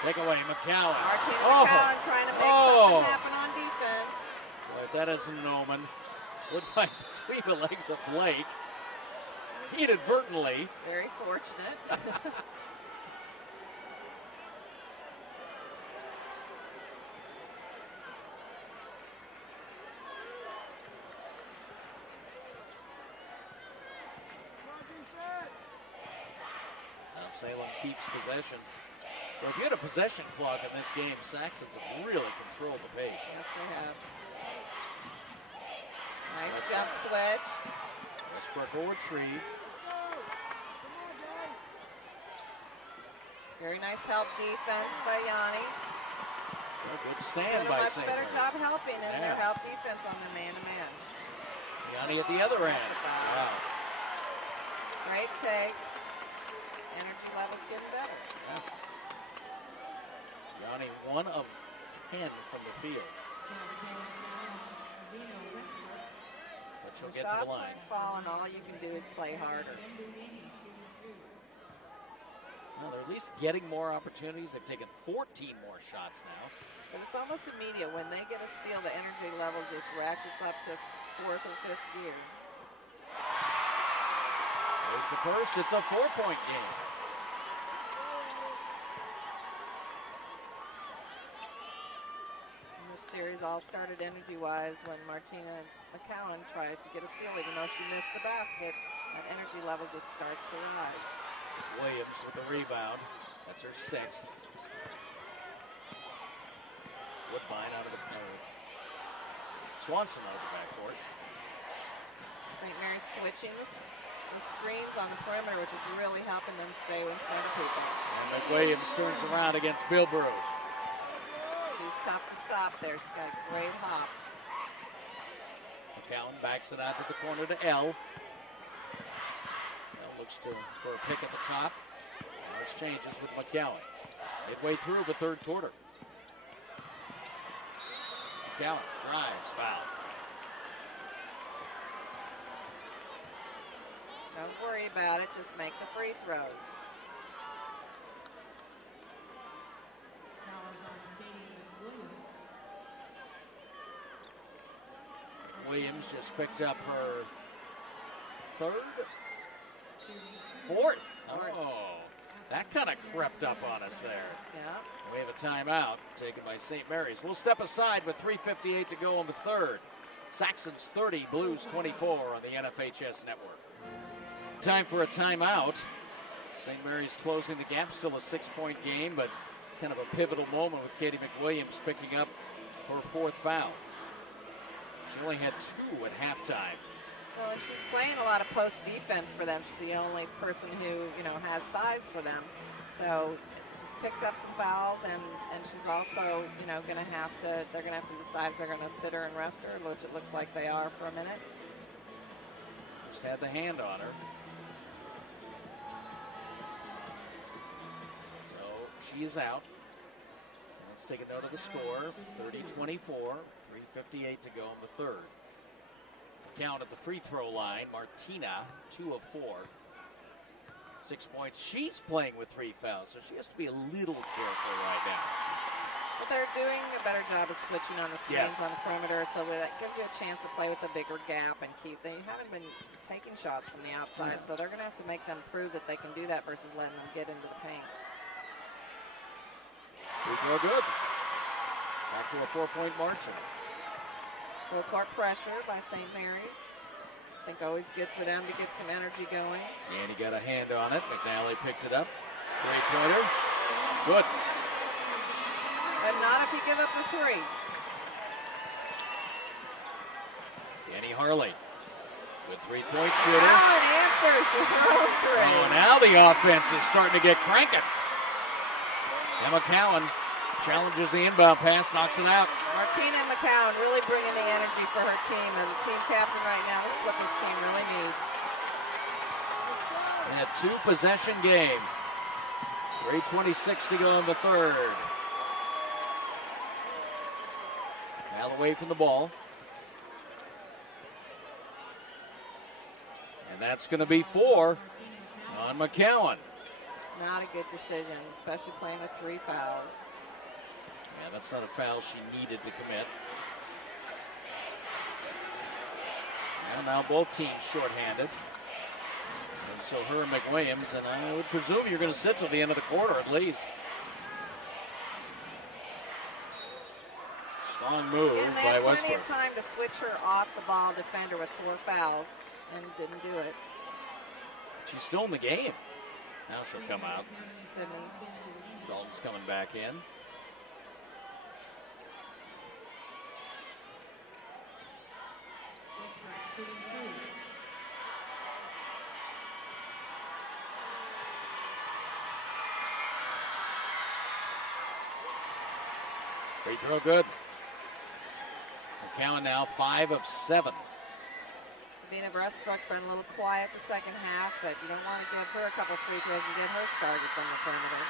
Take away McCowan. Martina Mccowan trying to make something happen on defense. Boy, that is an omen. Woodbine between the legs of Blake. Inadvertently. Very fortunate. Salem keeps possession. Well, if you had a possession clock in this game, Saxons have really controlled the pace. Yes, they have. Nice jump switch. Westbrook will retrieve. Very nice help defense by Yanni. Good stand by St. Much better job helping in their help defense on the man-to-man. Yanni at the other end. Wow. Great take. Energy levels getting better. Yeah. Yanni 1 of 10 from the field. But she'll get to the line. Fall, and all you can do is play harder. Well, they're at least getting more opportunities. They've taken 14 more shots now. But it's almost immediate. When they get a steal, the energy level just ratchets up to 4th or 5th gear. There's the first. It's a 4-point game. Series all started energy-wise when Martina Mccowan tried to get a steal. Even though she missed the basket, that energy level just starts to rise. Williams with the rebound. That's her 6th. Woodbine out of the paint. Swanson out of the backcourt. St. Mary's switching the screens on the perimeter, which is really helping them stay in front of people. And McWilliams turns around against Bilbrough. She's tough to stop there. She's got great hops. McCowan backs it out to the corner to L. L looks for a pick at the top. Now exchanges with McCowan. Midway through the third quarter. McCowan drives, foul. Don't worry about it. Just make the free throws. Williams just picked up her 4th. Oh, that kind of crept up on us there. Yeah. We have a timeout taken by St. Mary's. We'll step aside with 3:58 to go in the third. Saxons 30, Blues 24 on the NFHS network. Time for a timeout. St. Mary's closing the gap, still a 6-point game, but kind of a pivotal moment with Katie McWilliams picking up her 4th foul. She only had 2 at halftime. Well, and she's playing a lot of post defense for them. She's the only person who, has size for them. So she's picked up some fouls, and she's also, they're going to have to decide if they're going to sit her and rest her, which it looks like they are for a minute. Just had the hand on her. So she is out. Let's take a note of the score. 30-24. 3:58 to go in the third. Count at the free throw line. Martina, 2 of 4. 6 points. She's playing with 3 fouls, so she has to be a little careful right now. But they're doing a better job of switching on the screens on the perimeter, so that gives you a chance to play with a bigger gap and keep. They haven't been taking shots from the outside, so they're going to have to make them prove that they can do that versus letting them get into the paint. Free throw good. Back to a 4-point margin. Full court pressure by St. Mary's. I think always good for them to get some energy going. And he got a hand on it. McNally picked it up. 3-pointer. Good. But not if you give up the 3. Danny Harley. Good 3-point shooter. Now an answer. She throws 3. Oh, now the offense is starting to get cranking. And McCowan challenges the inbound pass, knocks it out. Martina Mccowan really bringing the energy for her team. As a team captain right now, this is what this team really needs. In a 2-possession game. 3:26 to go in the third. Now away from the ball. And that's going to be 4 on McCowan. Not a good decision, especially playing with 3 fouls. Yeah, that's not a foul she needed to commit. Well, now both teams shorthanded. And so her and McWilliams, and I would presume you're going to sit till the end of the quarter at least. Strong move and they by had plenty Westbrook. of time to switch her off the ball defender with 4 fouls and didn't do it. She's still in the game. Now she'll come out. Sydney. Dalton's coming back in. Free throw good. McCowan now 5 of 7. Dina Westbrook been a little quiet the second half, but you don't want to give her a couple free throws and get her started from the perimeter.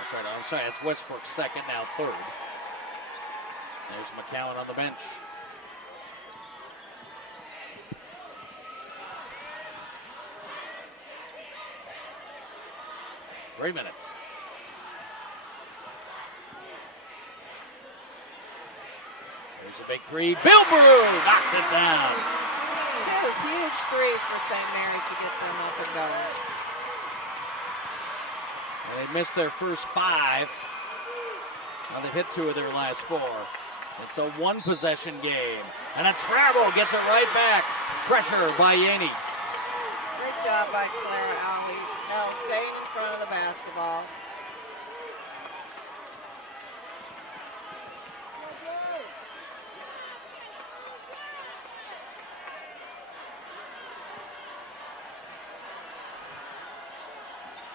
That's right. I'm sorry. It's Westbrook's second, now third. There's McCowan on the bench. Three minutes. There's a big three. Bilbrew knocks it down. 2 huge threes for St. Mary's to get them up and going. They missed their first 5. Now they've hit 2 of their last 4. It's a 1-possession game. And a travel gets it right back. Pressure by Yaney. Great job by Claire Alley. No, staying in front of the basketball.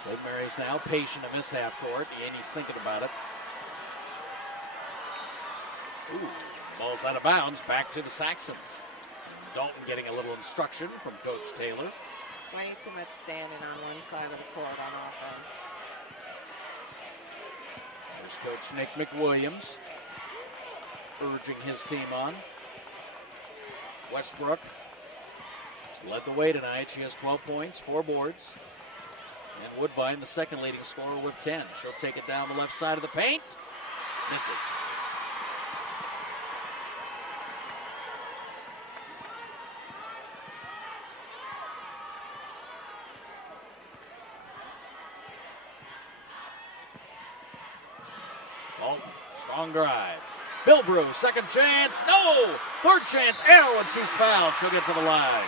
St. Mary's now patient to miss half court. Yaney's thinking about it. Ooh, ball's out of bounds. Back to the Saxons. Dalton getting a little instruction from Coach Taylor. Way too much standing on one side of the court on offense. There's Coach Nick McWilliams urging his team on. Westbrook has led the way tonight. She has 12 points, 4 boards. And Woodbine, the second leading scorer, with 10. She'll take it down the left side of the paint. Misses. Dalton, strong drive. Bilbrew, second chance. No! Third chance. And she's fouled. She'll get to the line.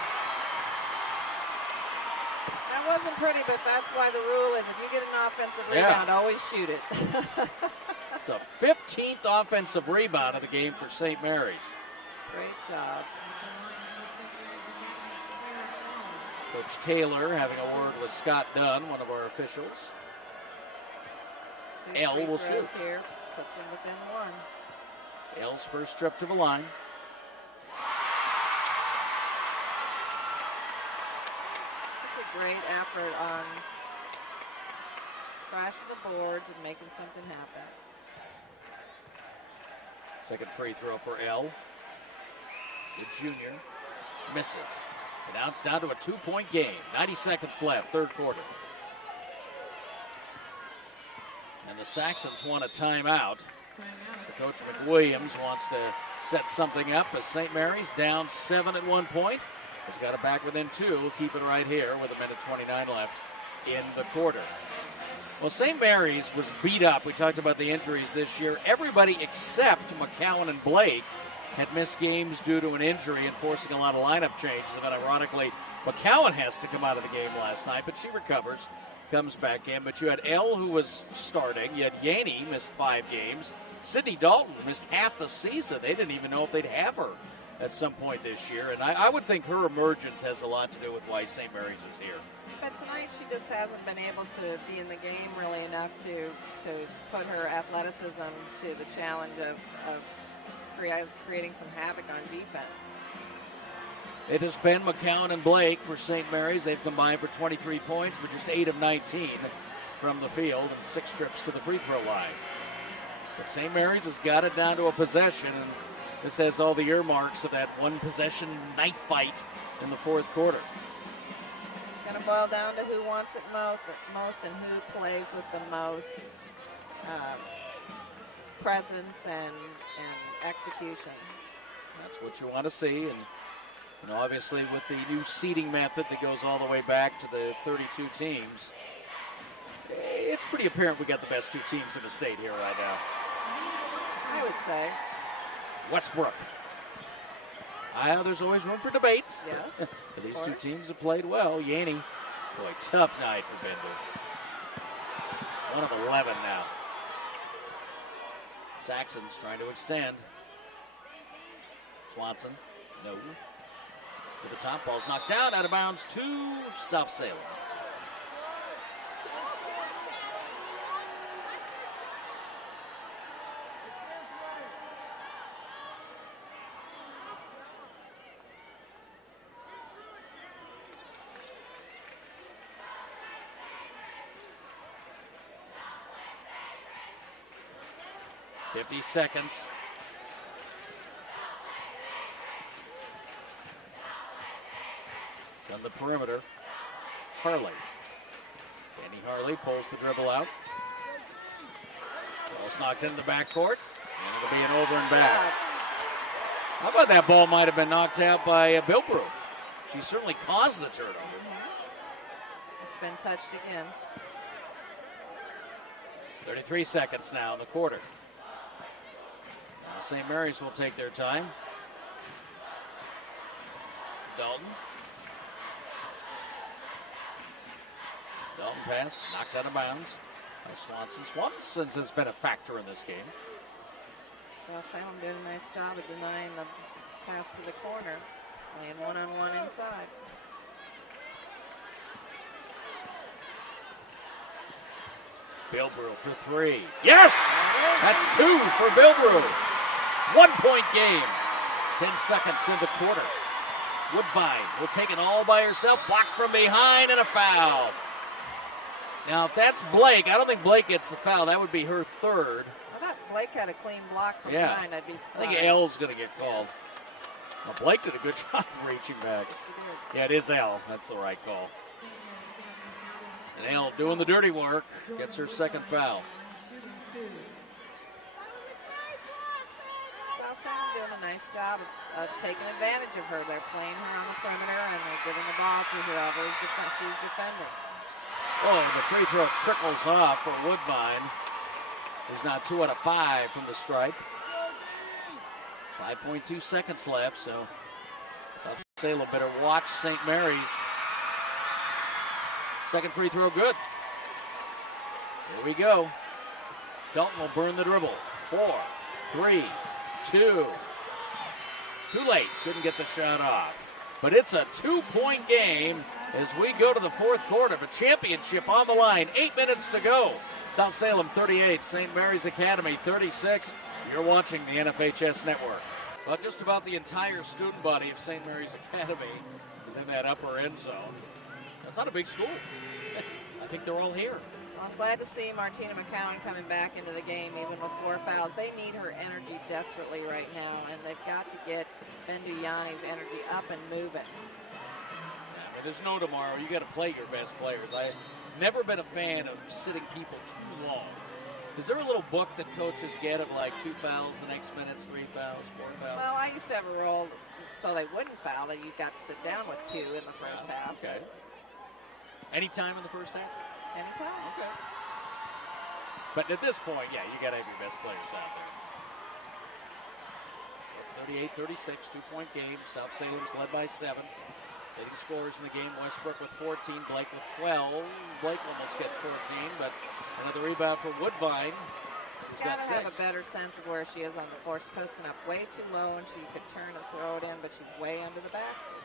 That wasn't pretty, but that's why the rule is if you get an offensive rebound, always shoot it. The 15th offensive rebound of the game for St. Mary's. Great job. Coach Taylor having a word with Scott Dunn, one of our officials. 2 L free will throws shoot. here, puts them within 1. L's first trip to the line. It's a great effort on crashing the boards and making something happen. Second free throw for L. The junior misses. And now it's down to a 2-point game. 90 seconds left, third quarter. And the Saxons want a timeout. Coach McWilliams wants to set something up as St. Mary's down 7 at one point. Has got it back within 2. Keep it right here with 1:29 left in the quarter. Well, St. Mary's was beat up. We talked about the injuries this year. Everybody except McCowan and Blake had missed games due to an injury and forcing a lot of lineup changes. And then ironically, McCowan has to come out of the game last night, but she recovers, comes back in. But you had L, who was starting. You had Yaney, missed 5 games. Sydney Dalton missed half the season. They didn't even know if they'd have her at some point this year. And I would think her emergence has a lot to do with why St. Mary's is here. But tonight she just hasn't been able to be in the game really enough to put her athleticism to the challenge of creating some havoc on defense. It has been McCowan and Blake for St. Mary's. They've combined for 23 points, but just 8 of 19 from the field and 6 trips to the free throw line. But St. Mary's has got it down to a possession, and this has all the earmarks of that one-possession knife fight in the fourth quarter. It's going to boil down to who wants it most and who plays with the most presence and execution. That's what you want to see, and obviously with the new seeding method that goes all the way back to the 32 teams, it's pretty apparent we got the best 2 teams in the state here right now. I would say. Westbrook. There's always room for debate. Yes. These 2 teams have played well. Yaney, boy, tough night for Bender. 1 of 11 now. Saxons trying to extend. Swanson, no. To the top, ball's knocked down, out of bounds to South Salem. $50 seconds. On the perimeter, Harley. Danny Harley pulls the dribble out. Ball's knocked into the backcourt, and it'll be an over and back. How about that ball might have been knocked out by Bilbrook? She certainly caused the turnover. It's been touched again. 33 seconds now in the quarter. Now St. Mary's will take their time. Dalton. Dalton pass, knocked out of bounds by Swanson. Swanson has been a factor in this game. So Salem did a nice job of denying the pass to the corner, playing one-on-one inside. Bilbrook for 3. Yes! That's 2 for Bilbrook. 1-point game. 10 seconds in the quarter. Woodbine will take it all by herself. Blocked from behind and a foul. Now, if that's Blake, I don't think Blake gets the foul. That would be her 3rd. I thought Blake had a clean block from behind. I'd be surprised. I think L's going to get called. Yes. Well, Blake did a good job reaching back. Yeah, it is L. That's the right call. And L doing the dirty work. Gets her 2nd foul. South Salem doing a nice job of taking advantage of her. They're playing her on the perimeter, and they're giving the ball to whoever she's defending. Oh, the free throw trickles off for Woodbine. He's now 2 out of 5 from the stripe. 5.2 seconds left, so South Salem better watch St. Mary's. 2nd free throw good. Here we go. Dalton will burn the dribble. 4, 3, 2. Too late. Couldn't get the shot off. But it's a 2-point game as we go to the fourth quarter. The championship on the line. 8 minutes to go. South Salem 38, St. Mary's Academy 36. You're watching the NFHS Network. Well, just about the entire student body of St. Mary's Academy is in that upper end zone. That's not a big school. I think they're all here. Well, I'm glad to see Martina Mccowan coming back into the game, even with 4 fouls. They need her energy desperately right now, and they've got to get Benduyani's energy up and moving. I mean, there's no tomorrow. You got to play your best players. I've never been a fan of sitting people too long. Is there a little book that coaches get of like 2 fouls the next minutes, 3 fouls, 4 fouls? Well, I used to have a rule so they wouldn't foul that you got to sit down with 2 in the first half. Okay. Any time in the first half? Anytime. Okay. But at this point, yeah, you got to have your best players out there. So it's 38-36, 2-point game. South Salem's led by 7. Leading scorers in the game, Westbrook with 14, Blake with 12. Blake almost gets 14, but another rebound for Woodbine. She's got to have a better sense of where she is on the floor. She's posting up way too low, and she could turn and throw it in, but she's way under the basket.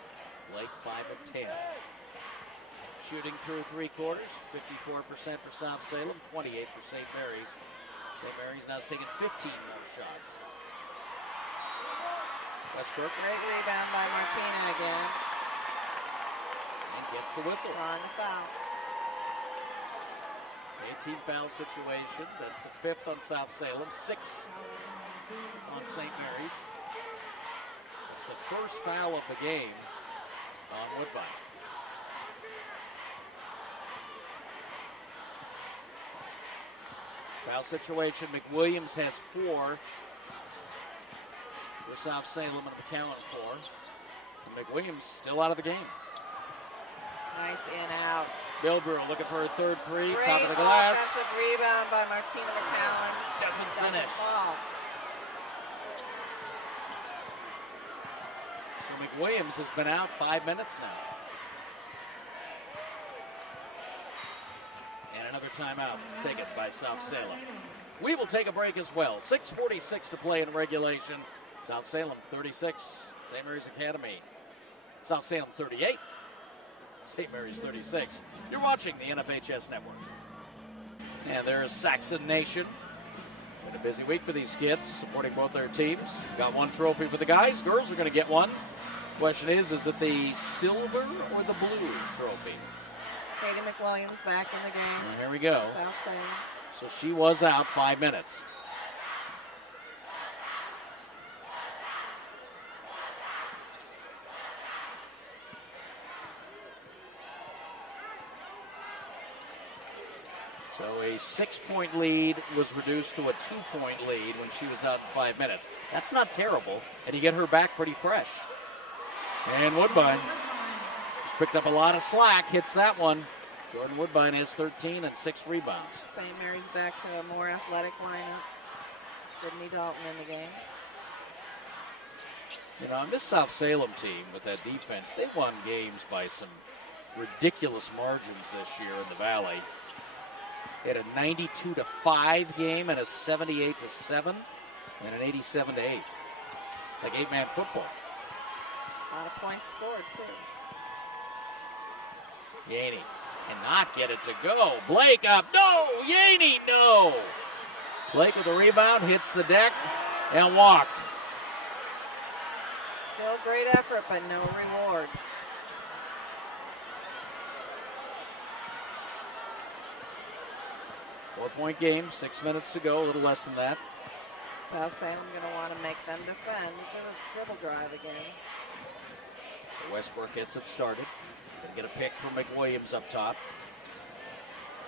Blake 5 of 10. Shooting through 3 quarters, 54% for South Salem, 28 for St. Mary's. St. Mary's now has taken 15 more shots. Westbrook. Great rebound by Martina again. And gets the whistle. Drawing the foul. 18 foul situation. That's the 5th on South Salem, 6 on St. Mary's. It's the first foul of the game on Woodbine. Foul situation, McWilliams has 4 for South Salem and McCowan 4. And McWilliams still out of the game. Nice in-out. Bilbrew looking for her third three, Great top of the glass. offensive rebound by Martina Mccowan. Doesn't finish. Fall. So McWilliams has been out 5 minutes now. And another timeout taken by South Salem. We will take a break as well. 6:46 to play in regulation. South Salem 36, St. Mary's Academy. South Salem 38, St. Mary's 36. You're watching the NFHS Network. And there's Saxon Nation. Been a busy week for these kids, supporting both their teams. Got one trophy for the guys. Girls are going to get one. Question is it the silver or the blue trophy? Katie McWilliams back in the game. Well, here we go. South Salem. So she was out 5 minutes. So a 6-point lead was reduced to a 2-point lead when she was out in 5 minutes. That's not terrible, and you get her back pretty fresh. And Woodbine just picked up a lot of slack, hits that one. Jordan Woodbine has 13 and 6 rebounds. St. Mary's back to a more athletic lineup. Sydney Dalton in the game. You know, on this South Salem team with that defense, they won games by some ridiculous margins this year in the Valley. They had a 92-5 game and a 78-7 and an 87-8. It's like 8-man football. A lot of points scored, too. Yaney cannot get it to go. Blake up. No! Yaney, no! Blake with the rebound, hits the deck, and walked. Still great effort, but no reward. Four-point game, 6 minutes to go, a little less than that. South Salem going to want to make them defend. Dribble drive again. So Westbrook gets it started. Going to get a pick from McWilliams up top.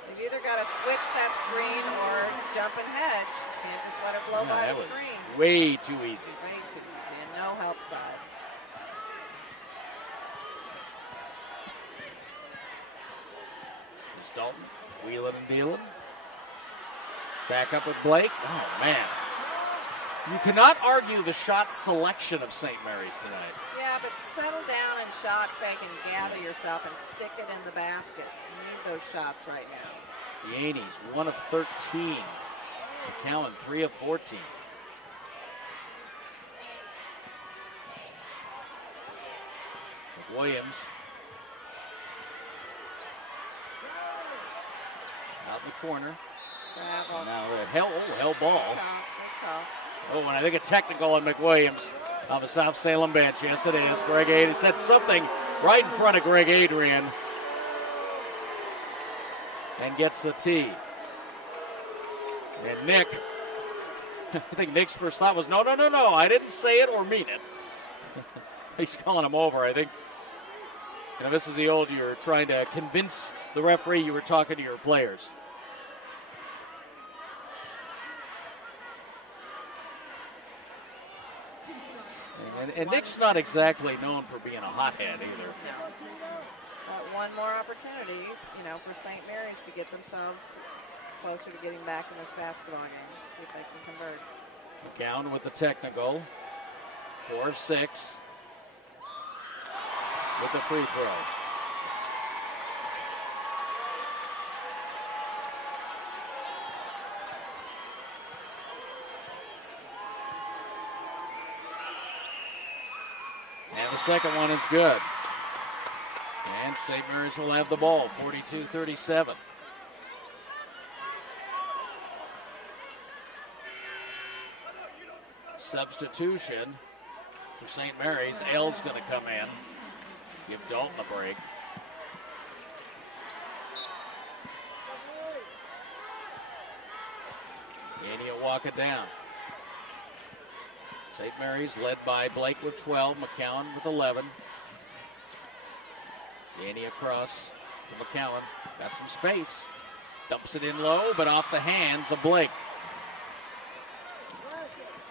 You've either got to switch that screen or jump and hedge. You can't just let it blow by that the was screen. way too easy. Way too easy, and no help side. There's Dalton, wheeling and dealing. Back up with Blake. Oh, man. You cannot argue the shot selection of St. Mary's tonight. Yeah, but settle down and shot fake and gather yourself and stick it in the basket. You need those shots right now. Yaney's 1 of 13. McCowan 3 of 14. Williams out in the corner. Travel. Now hell ball. Good call. Oh, and I think a technical on McWilliams on the South Salem bench. Yes, it is. Greg Adrian said something right in front of Greg Adrian. And gets the tee. And Nick, I think Nick's first thought was, no, I didn't say it or mean it. He's calling him over, I think. You know, this is the old, you're trying to convince the referee you were talking to your players. And Nick's not exactly known for being a hothead either. No. But one more opportunity, for St. Mary's to get themselves closer to getting back in this basketball game. See if they can convert. McCowan with the technical. 4 of 6. With the free throw. And the second one is good. And St. Mary's will have the ball, 42-37. Substitution for St. Mary's. L's going to come in. Give Dalton a break. Yanni will walk it down. St. Mary's led by Blake with 12, McCowan with 11. Yanni across to McCowan. Got some space. Dumps it in low, but off the hands of Blake.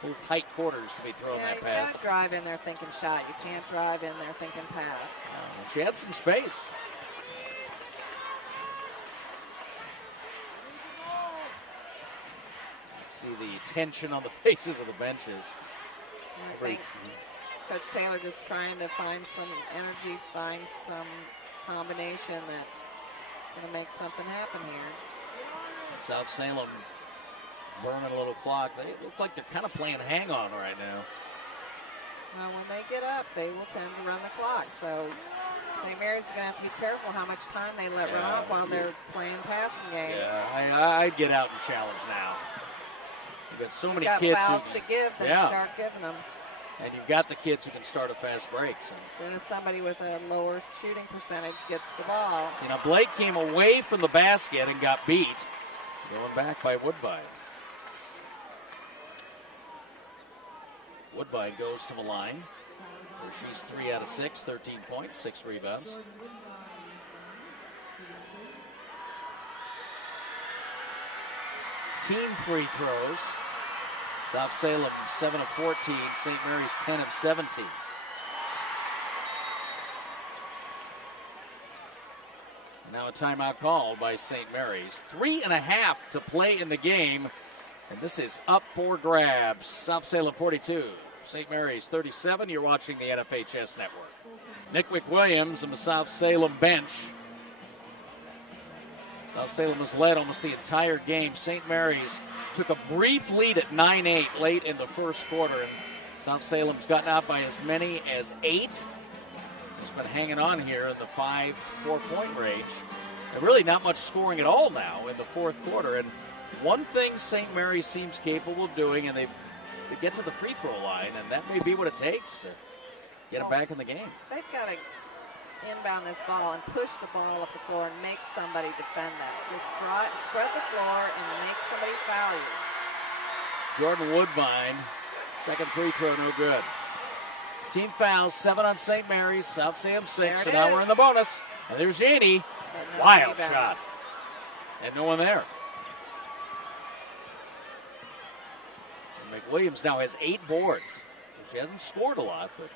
Little tight quarters to be throwing that pass. You can't drive in there thinking shot. You can't drive in there thinking pass. She had some space. See the tension on the faces of the benches. I think Coach Taylor just trying to find some energy, find some combination that's going to make something happen here. South Salem burning a little clock. They look like they're kind of playing hang-on right now. Well, when they get up, they will tend to run the clock. So St. Mary's is going to have to be careful how much time they let run off while they're playing passing game. Yeah, I'd get out and challenge now. You've got so many kids fouls to give, then start giving them. And you've got the kids who can start a fast break. So. As soon as somebody with a lower shooting percentage gets the ball. See, now Blake came away from the basket and got beat. Going back by Woodbine. Woodbine goes to the line, where she's 3 out of 6, 13 points, 6 rebounds. Team free throws. South Salem 7 of 14, St. Mary's 10 of 17. Now a timeout called by St. Mary's. 3.5 to play in the game, and this is up for grabs. South Salem 42, St. Mary's 37. You're watching the NFHS Network. Nick McWilliams and the South Salem bench. South Salem has led almost the entire game. St. Mary's took a brief lead at 9-8 late in the first quarter, and South Salem's gotten out by as many as 8. It's been hanging on here in the 4-point range. And really not much scoring at all now in the fourth quarter. And one thing St. Mary's seems capable of doing, and they get to the free throw line, and that may be what it takes to get them back in the game. They've got to inbound this ball and push the ball up the floor and make somebody defend that. Just spread the floor and make somebody foul you. Jordan Woodbine, second free throw, no good. Team fouls, 7 on St. Mary's, South Salem 6, so now we're in the bonus. And there's Yanni, wild shot. And no one there. And McWilliams now has 8 boards. She hasn't scored a lot, but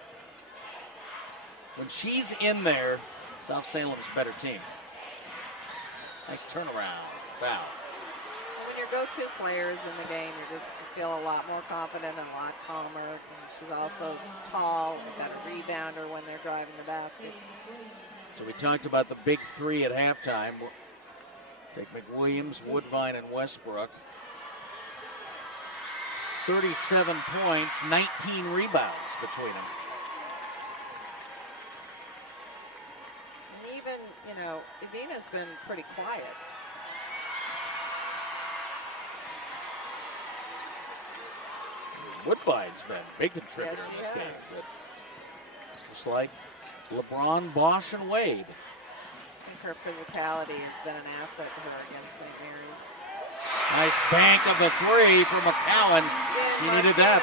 when she's in there, South Salem's a better team. Nice turnaround, foul. When your go-to player is in the game, you just feel a lot more confident and a lot calmer. And she's also tall and got a rebounder when they're driving the basket. So we talked about the big 3 at halftime. Take McWilliams, Woodbine, and Westbrook. 37 points, 19 rebounds between them. And even, Evina's been pretty quiet. Woodbine's been a big contributor in this game. But just like LeBron, Bosch, and Wade. I think her physicality has been an asset to her against St. Mary's. Nice bank of the 3 from McCowan. She needed that.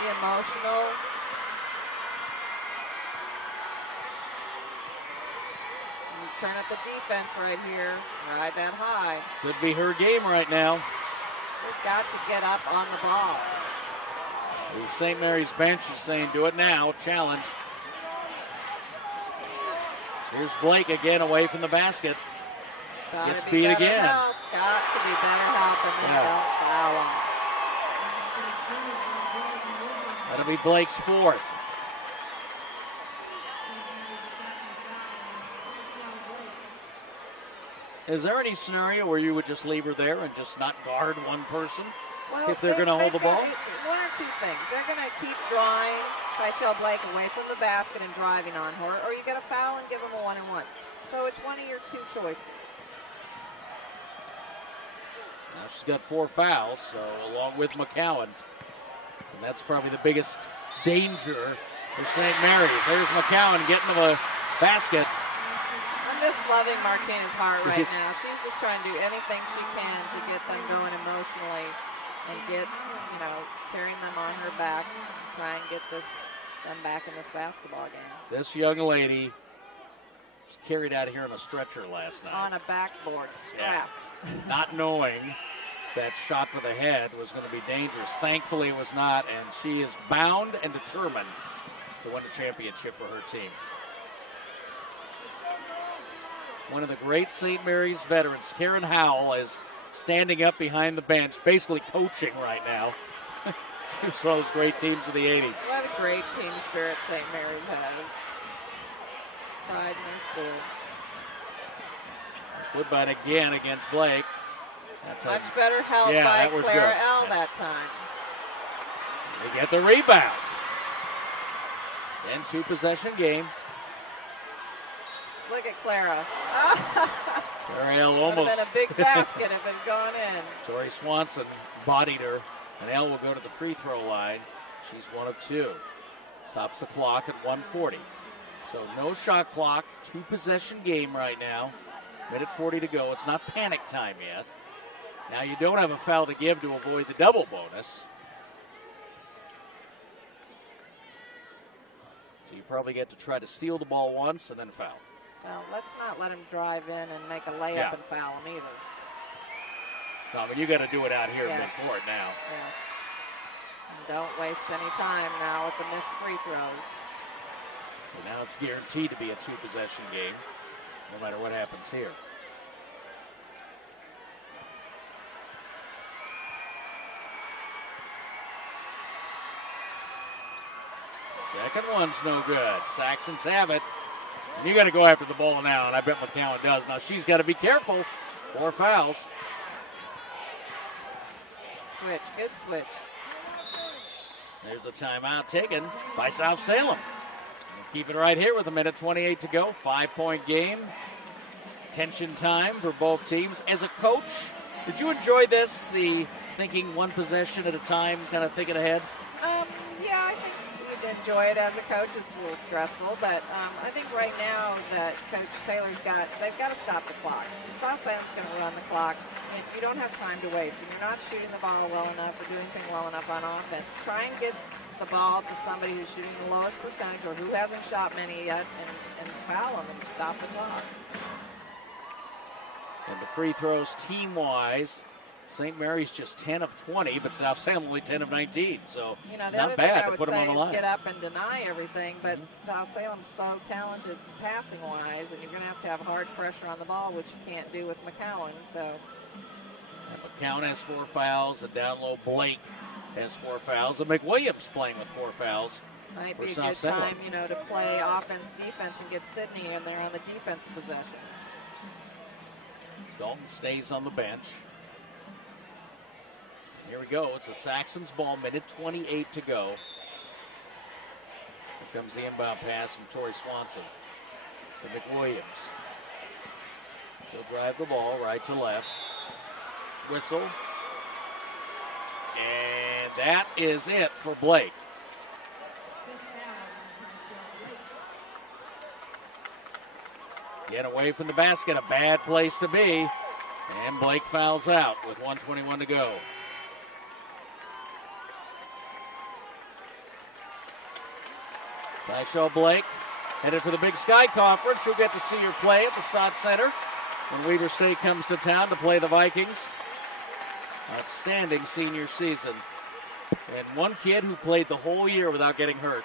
The emotional. You turn up the defense right here. Ride that high. Could be her game right now. They've got to get up on the ball. The St. Mary's bench is saying, do it now, challenge. Here's Blake again away from the basket. Gets beat again. Help. Got to be better help, and they don't foul him. That'll be Blake's 4th. Is there any scenario where you would just leave her there and just not guard one person if they're going to hold the ball? One or two things. They're going to keep drawing Tasha Blake away from the basket and driving on her, or you get a foul and give them a 1-and-1. So it's one of your 2 choices. Now she's got 4 fouls, so along with McCowan. And that's probably the biggest danger for St. Mary's. There's McCowan getting to the basket. I'm just loving Martina's heart right now. She's just trying to do anything she can to get them going emotionally and get, carrying them on her back, try and get them back in this basketball game. This young lady was carried out of here on a stretcher last night. On a backboard, strapped. Yeah. Not knowing that shot to the head was going to be dangerous. Thankfully it was not, and she is bound and determined to win a championship for her team. One of the great St. Mary's veterans, Karen Howell, is standing up behind the bench, basically coaching right now. It's one of those great teams of the 80s. What a great team spirit St. Mary's has. Pride in their school. Woodbine again against Blake. Much better help by Clara L. that time. They get the rebound. Then 2-possession game. Look at Clara. Clara L almost. Would have been a big basket if it had gone in. Tori Swanson bodied her, and L will go to the free throw line. She's 1 of 2. Stops the clock at 1:40. So no shot clock, 2-possession game right now. Minute 40 to go. It's not panic time yet. Now you don't have a foul to give to avoid the double bonus. So you probably get to try to steal the ball once and then foul. Well, let's not let him drive in and make a layup and foul him either. No, but you got to do it out here in midcourt now. Yes. And don't waste any time now with the missed free throws. So now it's guaranteed to be a 2-possession game, no matter what happens here. Second one's no good. Saxons have it. You got to go after the ball now, and I bet McCowan does. Now she's got to be careful. 4 fouls. Switch, good switch. There's a timeout taken by South Salem. Keep it right here with 1:28 to go. 5-point game. Tension time for both teams. As a coach, did you enjoy this? The thinking one possession at a time, kind of thinking ahead? Yeah, I think we'd enjoy it as a coach. It's a little stressful, but I think right now that Coach Taylor's they've got to stop the clock. South Salem's going to run the clock. And you don't have time to waste, and you're not shooting the ball well enough or doing anything well enough on offense. Try and get the ball to somebody who's shooting the lowest percentage or who hasn't shot many yet and foul them and stop the clock. And the free throws team-wise, St. Mary's just 10 of 20, but South Salem only 10 of 19. So it's not bad to put them on the line. Get up and deny everything, but South Salem's so talented passing-wise, and you're going to have hard pressure on the ball, which you can't do with McCowan. So. And McCowan has 4 fouls, and down low Blake has 4 fouls, and McWilliams playing with 4 fouls. Might be a good time, to play offense, defense, and get Sydney in there on the defense possession. Dalton stays on the bench. Here we go. It's a Saxons ball, 1:28 to go. Here comes the inbound pass from Tori Swanson to McWilliams. She'll drive the ball right to left. Whistle. And that is it for Blake. Get away from the basket, a bad place to be. And Blake fouls out with 1:21 to go. Tasha Blake headed for the Big Sky Conference. You'll get to see her play at the Stott Center when Weber State comes to town to play the Vikings. Outstanding senior season. And one kid who played the whole year without getting hurt.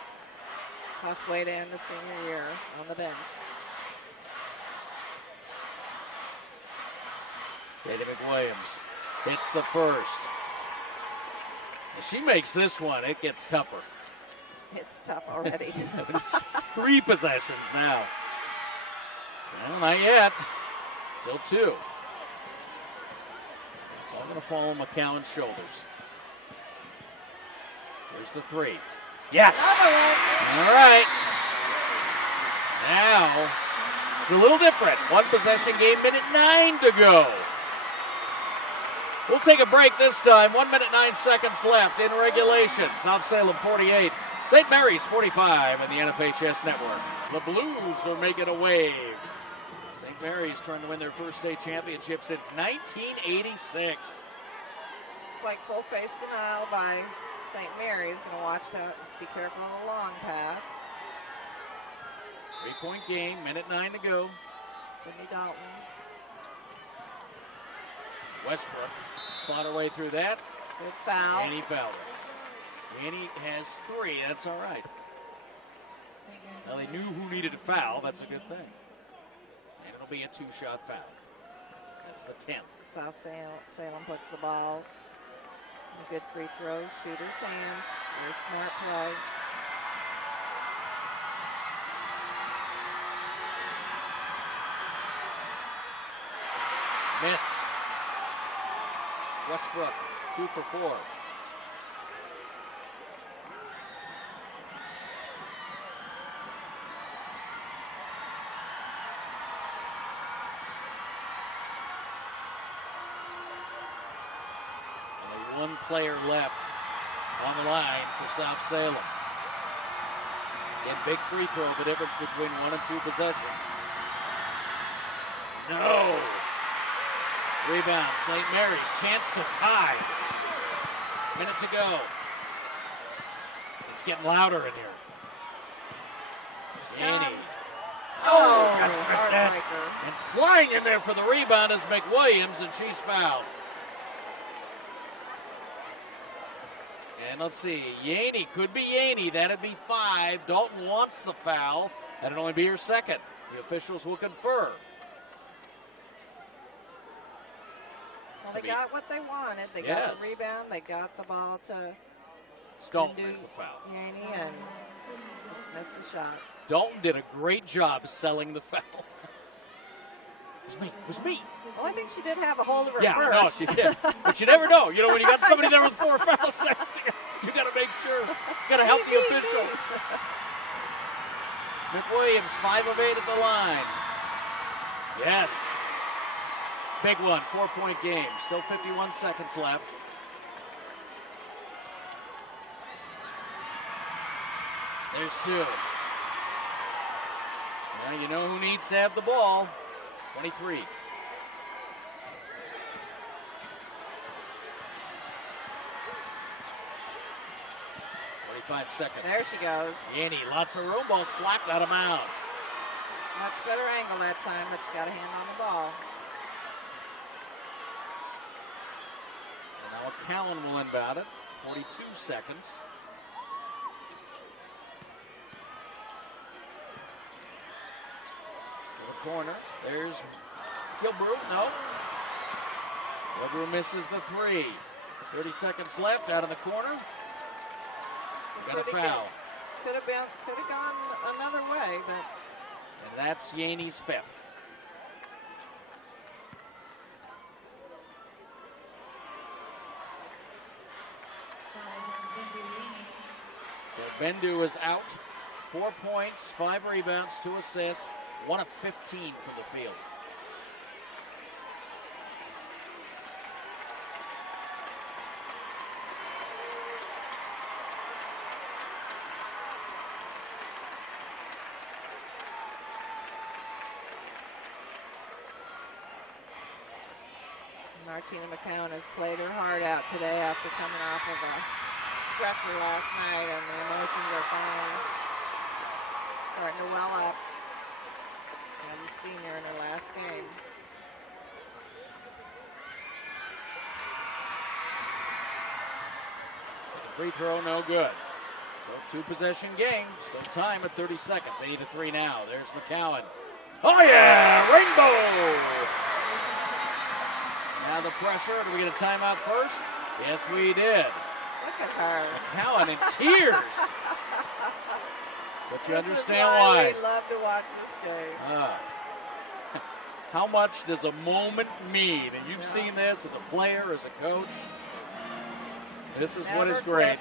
Tough way to end the senior year on the bench. Katie McWilliams hits the first. If she makes this one, it gets tougher. It's tough already. It's 3 possessions now. Well, not yet. Still 2. It's all going to fall on McCowan's shoulders. Here's the 3. Yes! All right. Now, it's a little different. 1 possession game, 1:09 to go. We'll take a break this time. 1 minute, 9 seconds left in regulation. South Salem 48, St. Mary's 45 in the NFHS network. The Blues are making a wave. St. Mary's trying to win their first state championship since 1986. It's like full face denial by St. Mary's. Going to watch out, be careful on the long pass. 3-point game, minute 9 to go. Sydney Dalton. Westbrook fought her way through that. Good foul. And he fouled her. Yanni has 3. That's all right. Well, they knew who needed a foul. That's a good thing. And it'll be a 2-shot foul. That's the 10th. South Salem puts the ball in a good free throw. Shooter's hands. Very smart play. Miss. Westbrook, 2 for 4. Only one player left on the line for South Salem. Again, big free throw, the difference between 1 and 2 possessions. No! Rebound, St. Mary's, chance to tie. Minute to go. It's getting louder in here. Yanni. Oh, just missed it. And flying in there for the rebound is McWilliams, and she's fouled. And let's see, Yanni, could be Yanni, that'd be 5. Dalton wants the foul, that'd only be her second. The officials will confer. Well, they got what they wanted. They got the rebound. They got the ball to Dalton makes the foul. Yanni and just missed the shot. Dalton did a great job selling the foul. It was me. Well, I think she did have a hold of her first. No, she did. But you never know. You know, when you got somebody there with 4 fouls next to you, you got to make sure. You got to help the officials. McWilliams, 5 of 8 at the line. Yes. Big one, 4-point game. Still 51 seconds left. There's 2. Now you know who needs to have the ball. 23. Seconds. There she goes. Yanni, lots of room. Ball slapped out of bounds. Much better angle that time, but she got a hand on the ball. And now Mccowan will inbound it. 42 seconds. To the corner. There's Kilbrew. No. Kilbrew misses the 3. 30 seconds left out in the corner. Got a foul. Could have gone another way, but. And that's Yanni's 5th. So Bendu is out. 4 points, 5 rebounds, 2 assists, 1 of 15 for the field. Martina Mccowan has played her heart out today after coming off of a stretcher last night, and the emotions are finally starting to well up as a senior in her last game. Free throw, no good. So 2-possession game, still time at 30 seconds, 8-3 now. There's Mccowan. Oh yeah, rainbow! Now the pressure. Do we get a timeout first? Yes, we did. Look at her. McCowan in tears. But you understand why. We love to watch this game. How much does a moment mean? And you've seen this as a player, as a coach. This is what is great.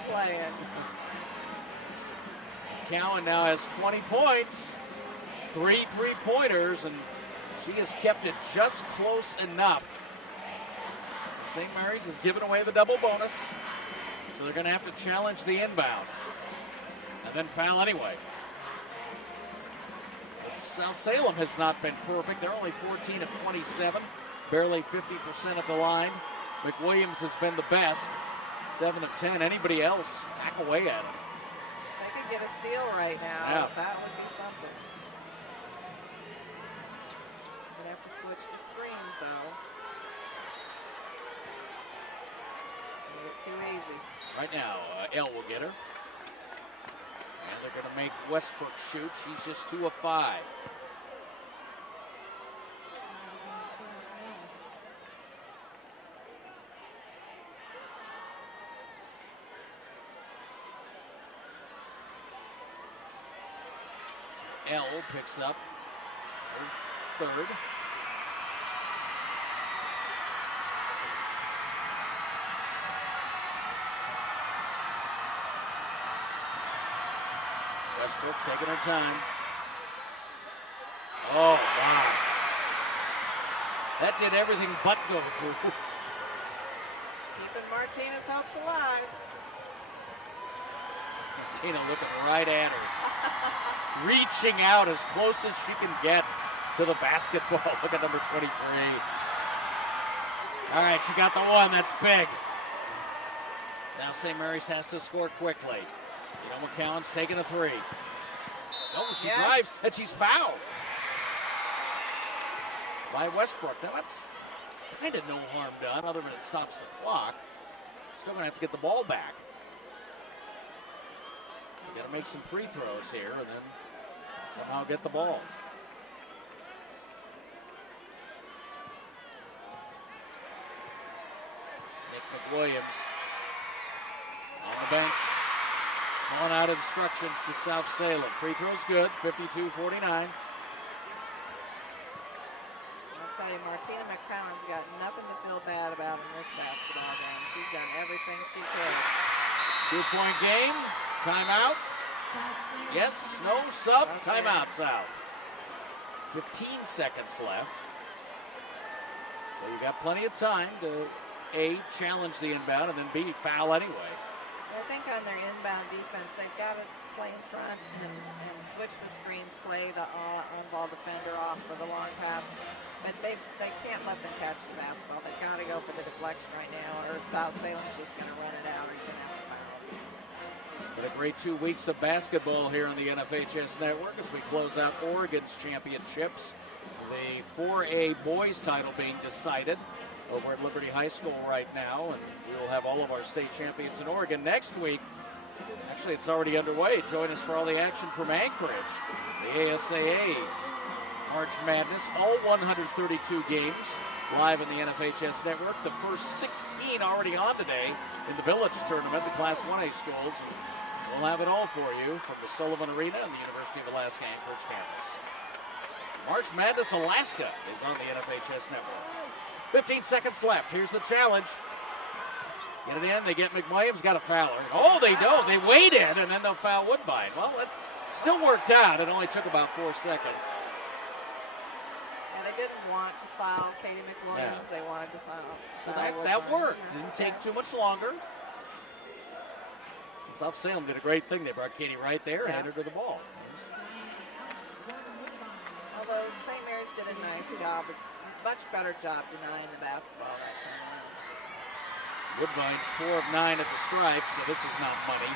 McCowan now has 20 points, 3 3-pointers, and she has kept it just close enough. St. Mary's has given away the double bonus, so they're going to have to challenge the inbound. And then foul anyway. South Salem has not been perfect. They're only 14 of 27, barely 50% of the line. McWilliams has been the best, 7 of 10. Anybody else, back away at him. They could get a steal right now. Yeah. That would be something. Would have to switch the screens, though. Made it too easy. Right now, Elle will get her. And they're going to make Westbrook shoot. She's just 2 of 5. Elle picks up her third. Westbrook taking her time. Oh, wow. That did everything but go through. Keeping Martina's hopes alive. Martina looking right at her. Reaching out as close as she can get to the basketball. Look at number 23. All right, she got the one. That's big. Now St. Mary's has to score quickly. McCowan's taking a 3. Oh, she drives, and she's fouled by Westbrook. Now, that's kind of no harm done, other than it stops the clock. Still going to have to get the ball back. You got to make some free throws here, and then somehow get the ball. Nick McWilliams on the bench. Calling out instructions to South Salem. Free throw's good, 52-49. I'll tell you, Martina Mccowan's got nothing to feel bad about in this basketball game. She's done everything she could. 2-point game. Timeout. Yes, no, sub. Timeout, South. 15 seconds left. So you got plenty of time to, A, challenge the inbound, and then B, foul anyway. I think on their inbound defense, they've got to play in front and switch the screens, play the on-ball defender off for the long pass. But they can't let them catch the basketball. They've got to go for the deflection right now, or South Salem's just going to run it out or he's going to have to foul. But a great 2 weeks of basketball here on the NFHS Network as we close out Oregon's championships. The 4A boys title being decided over at Liberty High School right now, and we'll have all of our state champions in Oregon next week. Actually, it's already underway. Join us for all the action from Anchorage. The ASAA March Madness, all 132 games live on the NFHS Network. The first 16 already on today in the Village Tournament, the Class 1A schools. And we'll have it all for you from the Sullivan Arena and the University of Alaska Anchorage campus. March Madness Alaska is on the NFHS Network. 15 seconds left. Here's the challenge. Get it in. They get McWilliams. Got a foul her. Oh, they don't. They wait in, and then they'll foul Woodbine. Well, it still worked out. It only took about 4 seconds. Yeah, they didn't want to foul Katie McWilliams. Yeah. They wanted to foul. So that worked. Didn't take too much longer. South Salem did a great thing. They brought Katie right there and handed her the ball. Although St. Mary's did a nice job, a much better job denying the basketball that time around. Woodbine's 4 of 9 at the stripe, so this is not money.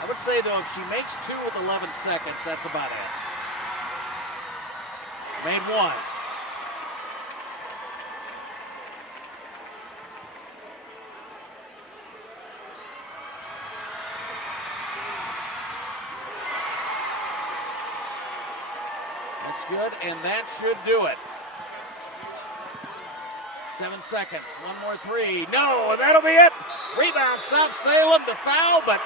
I would say, though, if she makes 2 with 11 seconds, that's about it. Made 1. That's good, and that should do it. 7 seconds. One more 3. No, and that'll be it. Rebound, South Salem, the foul, but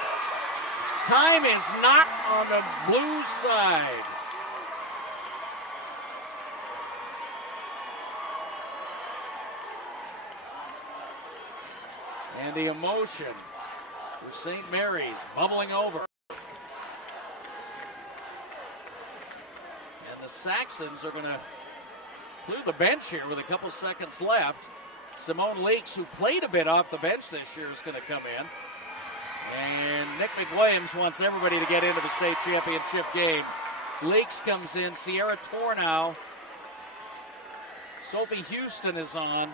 time is not on the blue side. And the emotion for St. Mary's bubbling over. And the Saxons are going to clear the bench here with a couple seconds left. Simone Leaks, who played a bit off the bench this year, is going to come in. And Nick McWilliams wants everybody to get into the state championship game. Leaks comes in. Sierra Tornow. Sophie Houston is on.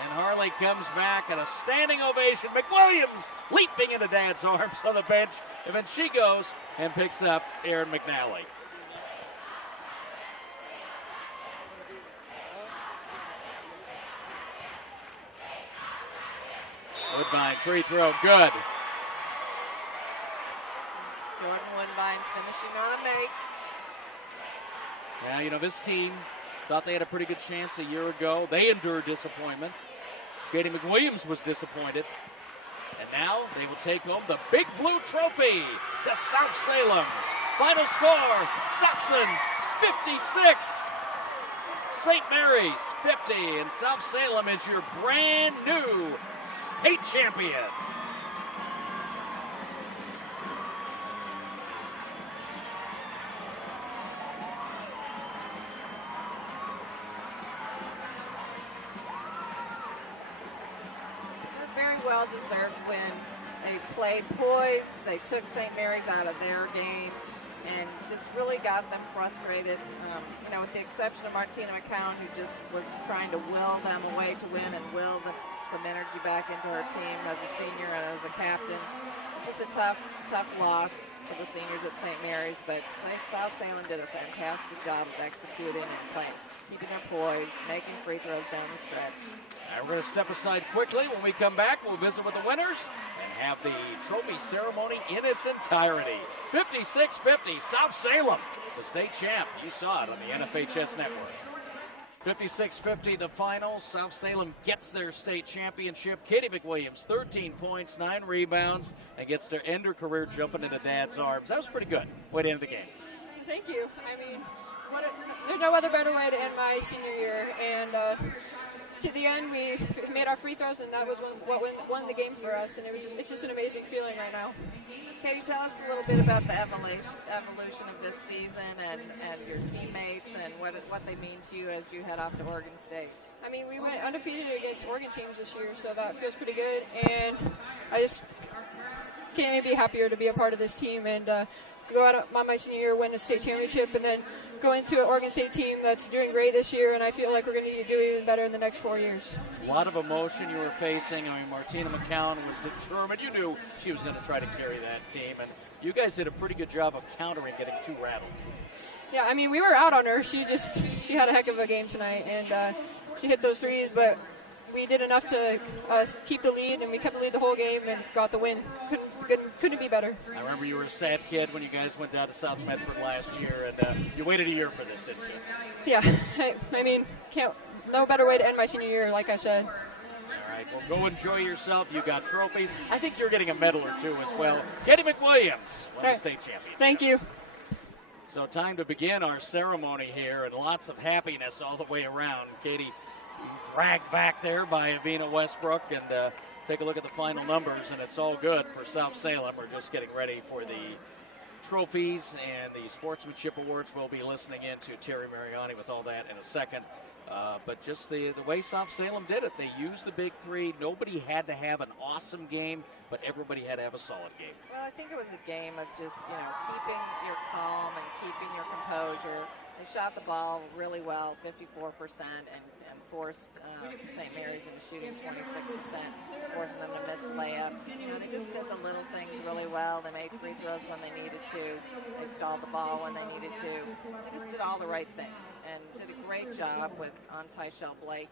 And Harley comes back and a standing ovation. McWilliams leaping into Dad's arms on the bench. And then she goes and picks up Erin McNally. Woodbine free throw, good. Jordan Woodbine finishing on a make. Yeah, you know, this team thought they had a pretty good chance a year ago. They endured disappointment. Katie McWilliams was disappointed. And now they will take home the Big Blue Trophy to South Salem. Final score, Saxons 56. St. Mary's 50. And South Salem is your brand new state champion. Very well deserved win. They played poised. They took St. Mary's out of their game and just really got them frustrated. You know, with the exception of Martina Mccowan, who just was trying to will them away to win and will some energy back into her team as a senior and as a captain. It's just a tough loss for the seniors at St. Mary's, but South Salem did a fantastic job of executing and playing, keeping their poise, making free throws down the stretch. All right, we're going to step aside quickly. When we come back, we'll visit with the winners and have the trophy ceremony in its entirety. 56-50, South Salem, the state champ. You saw it on the NFHS network. 56-50, the final. South Salem gets their state championship. Katie McWilliams, 13 points, 9 rebounds, and gets to end her career jumping into Dad's arms. That was pretty good. Way to end the game. Thank you. I mean, there's no other better way to end my senior year. And to the end, we made our free throws, and that was what won the game for us. And it's just an amazing feeling right now. Katie, tell us a little bit about the evolution of this season and your teammates and what they mean to you as you head off to Oregon State. I mean, we went undefeated against Oregon teams this year, so that feels pretty good. And I just can't be happier to be a part of this team and go out on my senior year, win a state championship, and then go into an Oregon State team that's doing great this year, and I feel like we're going to do even better in the next 4 years. A lot of emotion you were facing. I mean, Martina Mccowan was determined. You knew she was going to try to carry that team, and you guys did a pretty good job of countering, getting too rattled. Yeah, I mean, we were out on her. She had a heck of a game tonight, and she hit those threes, but we did enough to keep the lead, and we kept the lead the whole game and got the win. Couldn't be better. I remember you were a sad kid when you guys went down to South Medford last year, and you waited a year for this, didn't you? Yeah, I mean, no better way to end my senior year, like I said. All right, well, go enjoy yourself. You got trophies. I think you're getting a medal or two as well. Katie McWilliams, won the state champion. Thank you. So time to begin our ceremony here, and lots of happiness all the way around. Katie dragged back there by Avina Westbrook, and take a look at the final numbers, and it's all good for South Salem. We're just getting ready for the trophies and the sportsmanship awards. We'll be listening in to Terry Mariani with all that in a second. But just the way South Salem did it, they used the big three. Nobody had to have an awesome game, but everybody had to have a solid game. Well, I think it was a game of just, keeping your calm and keeping your composure. They shot the ball really well, 54%, and forced St. Mary's into shooting 26%, forcing them to miss layups. They just did the little things really well. They made free throws when they needed to. They stalled the ball when they needed to. They just did all the right things and did a great job with Tasha Blake.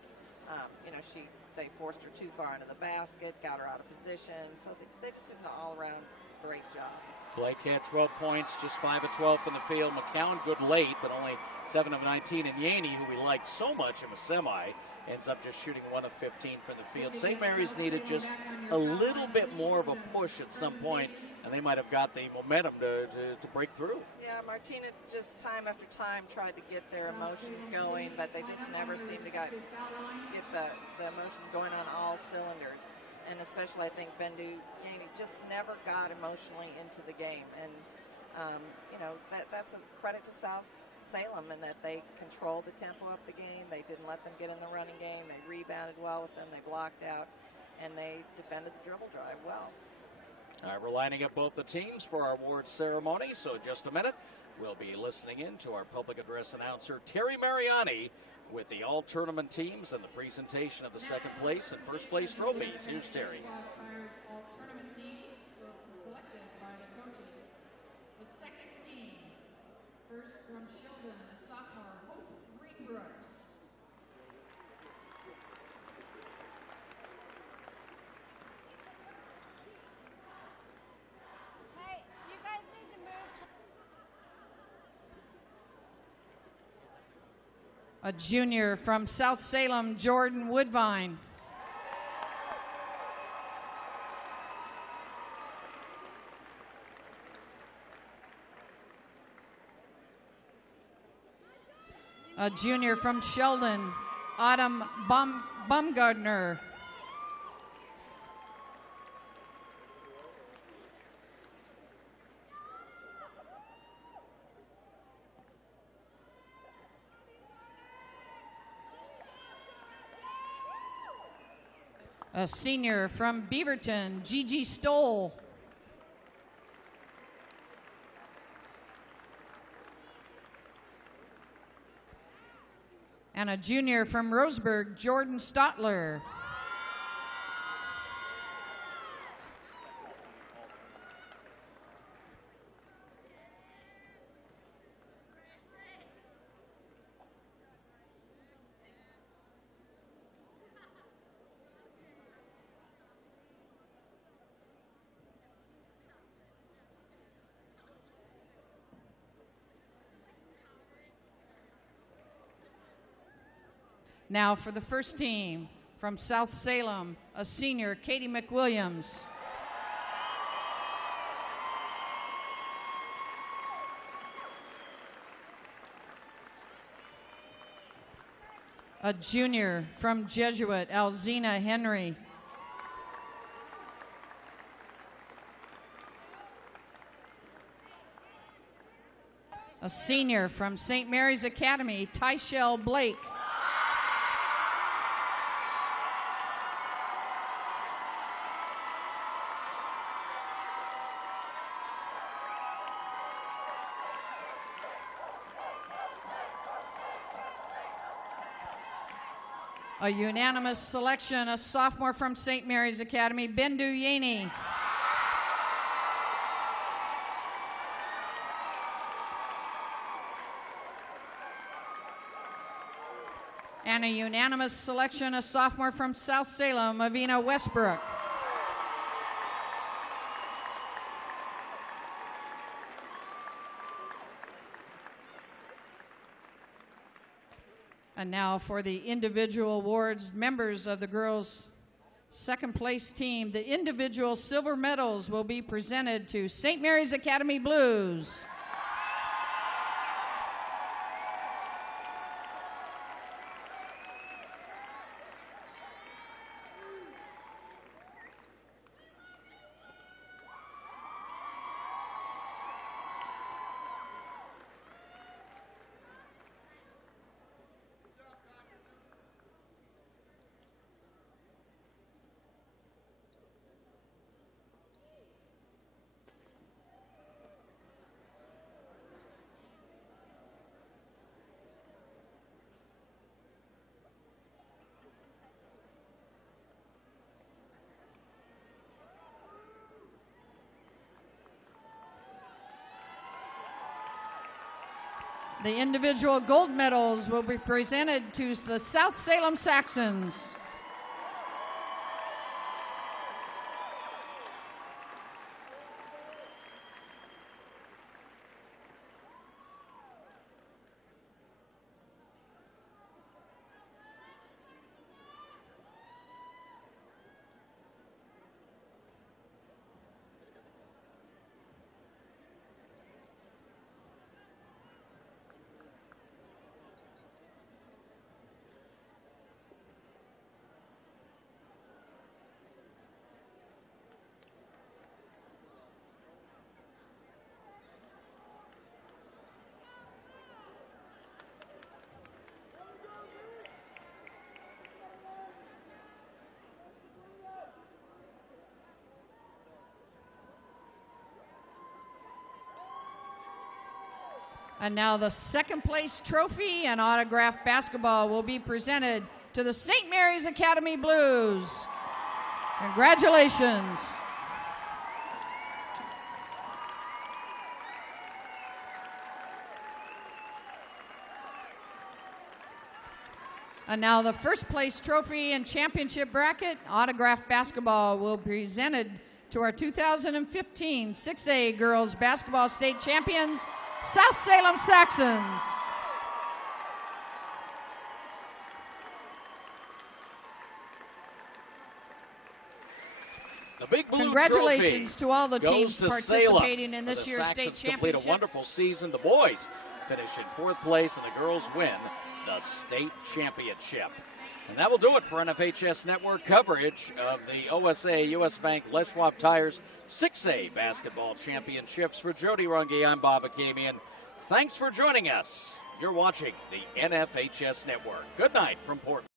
They forced her too far into the basket, got her out of position. So they just did an all-around great job. Blake had 12 points, just 5 of 12 from the field. McCowan good late, but only 7 of 19. And Yaney, who we liked so much in the semi, ends up just shooting 1 of 15 from the field. St. Mary's needed just a little bit more of a push at some point, and they might have got the momentum to break through. Yeah, Martina just time after time tried to get their emotions going, but they just never seemed to get the emotions going on all cylinders. And especially, I think, Bendu Yaney just never got emotionally into the game. And, that's a credit to South Salem in that they controlled the tempo of the game. They didn't let them get in the running game. They rebounded well with them. They blocked out. and they defended the dribble drive well. All right, we're lining up both the teams for our awards ceremony, so in just a minute, we'll be listening in to our public address announcer, Terry Mariani, with the all-tournament teams and the presentation of the second place and first place trophies. Here's Terry. All-tournament teams were selected by the coaches. The second team, first from Sheldon, sophomore Hope Greenbrooks. Hey, you guys need to move. A junior from South Salem, Jordan Woodvine. A junior from Sheldon, Autumn Baumgardner. A senior from Beaverton, Gigi Stoll. And a junior from Roseburg, Jordan Stotler. Now for the first team, from South Salem, a senior, Katie McWilliams. A junior from Jesuit, Alzina Henry. A senior from St. Mary's Academy, Tasha Blake. A unanimous selection, a sophomore from St. Mary's Academy, Bendu Yaney. And a unanimous selection, a sophomore from South Salem, Avina Westbrook. And now for the individual awards, members of the girls' second place team, the individual silver medals will be presented to St. Mary's Academy Blues. The individual gold medals will be presented to the South Salem Saxons. And now the second place trophy and autographed basketball will be presented to the St. Mary's Academy Blues. Congratulations. And now the first place trophy and championship bracket autographed basketball will be presented to our 2015 6A girls basketball state champions, South Salem Saxons. The big blue Congratulations trophy to all the goes teams to participating Salem. in this The year's Saxons state complete championship. a wonderful season. The boys finish in 4th place, and the girls win the state championship. And that will do it for NFHS Network coverage of the OSA US Bank Les Schwab Tires 6A basketball championships. For Jody Runge, I'm Bob Akamian. Thanks for joining us. You're watching the NFHS Network. Good night from Portland.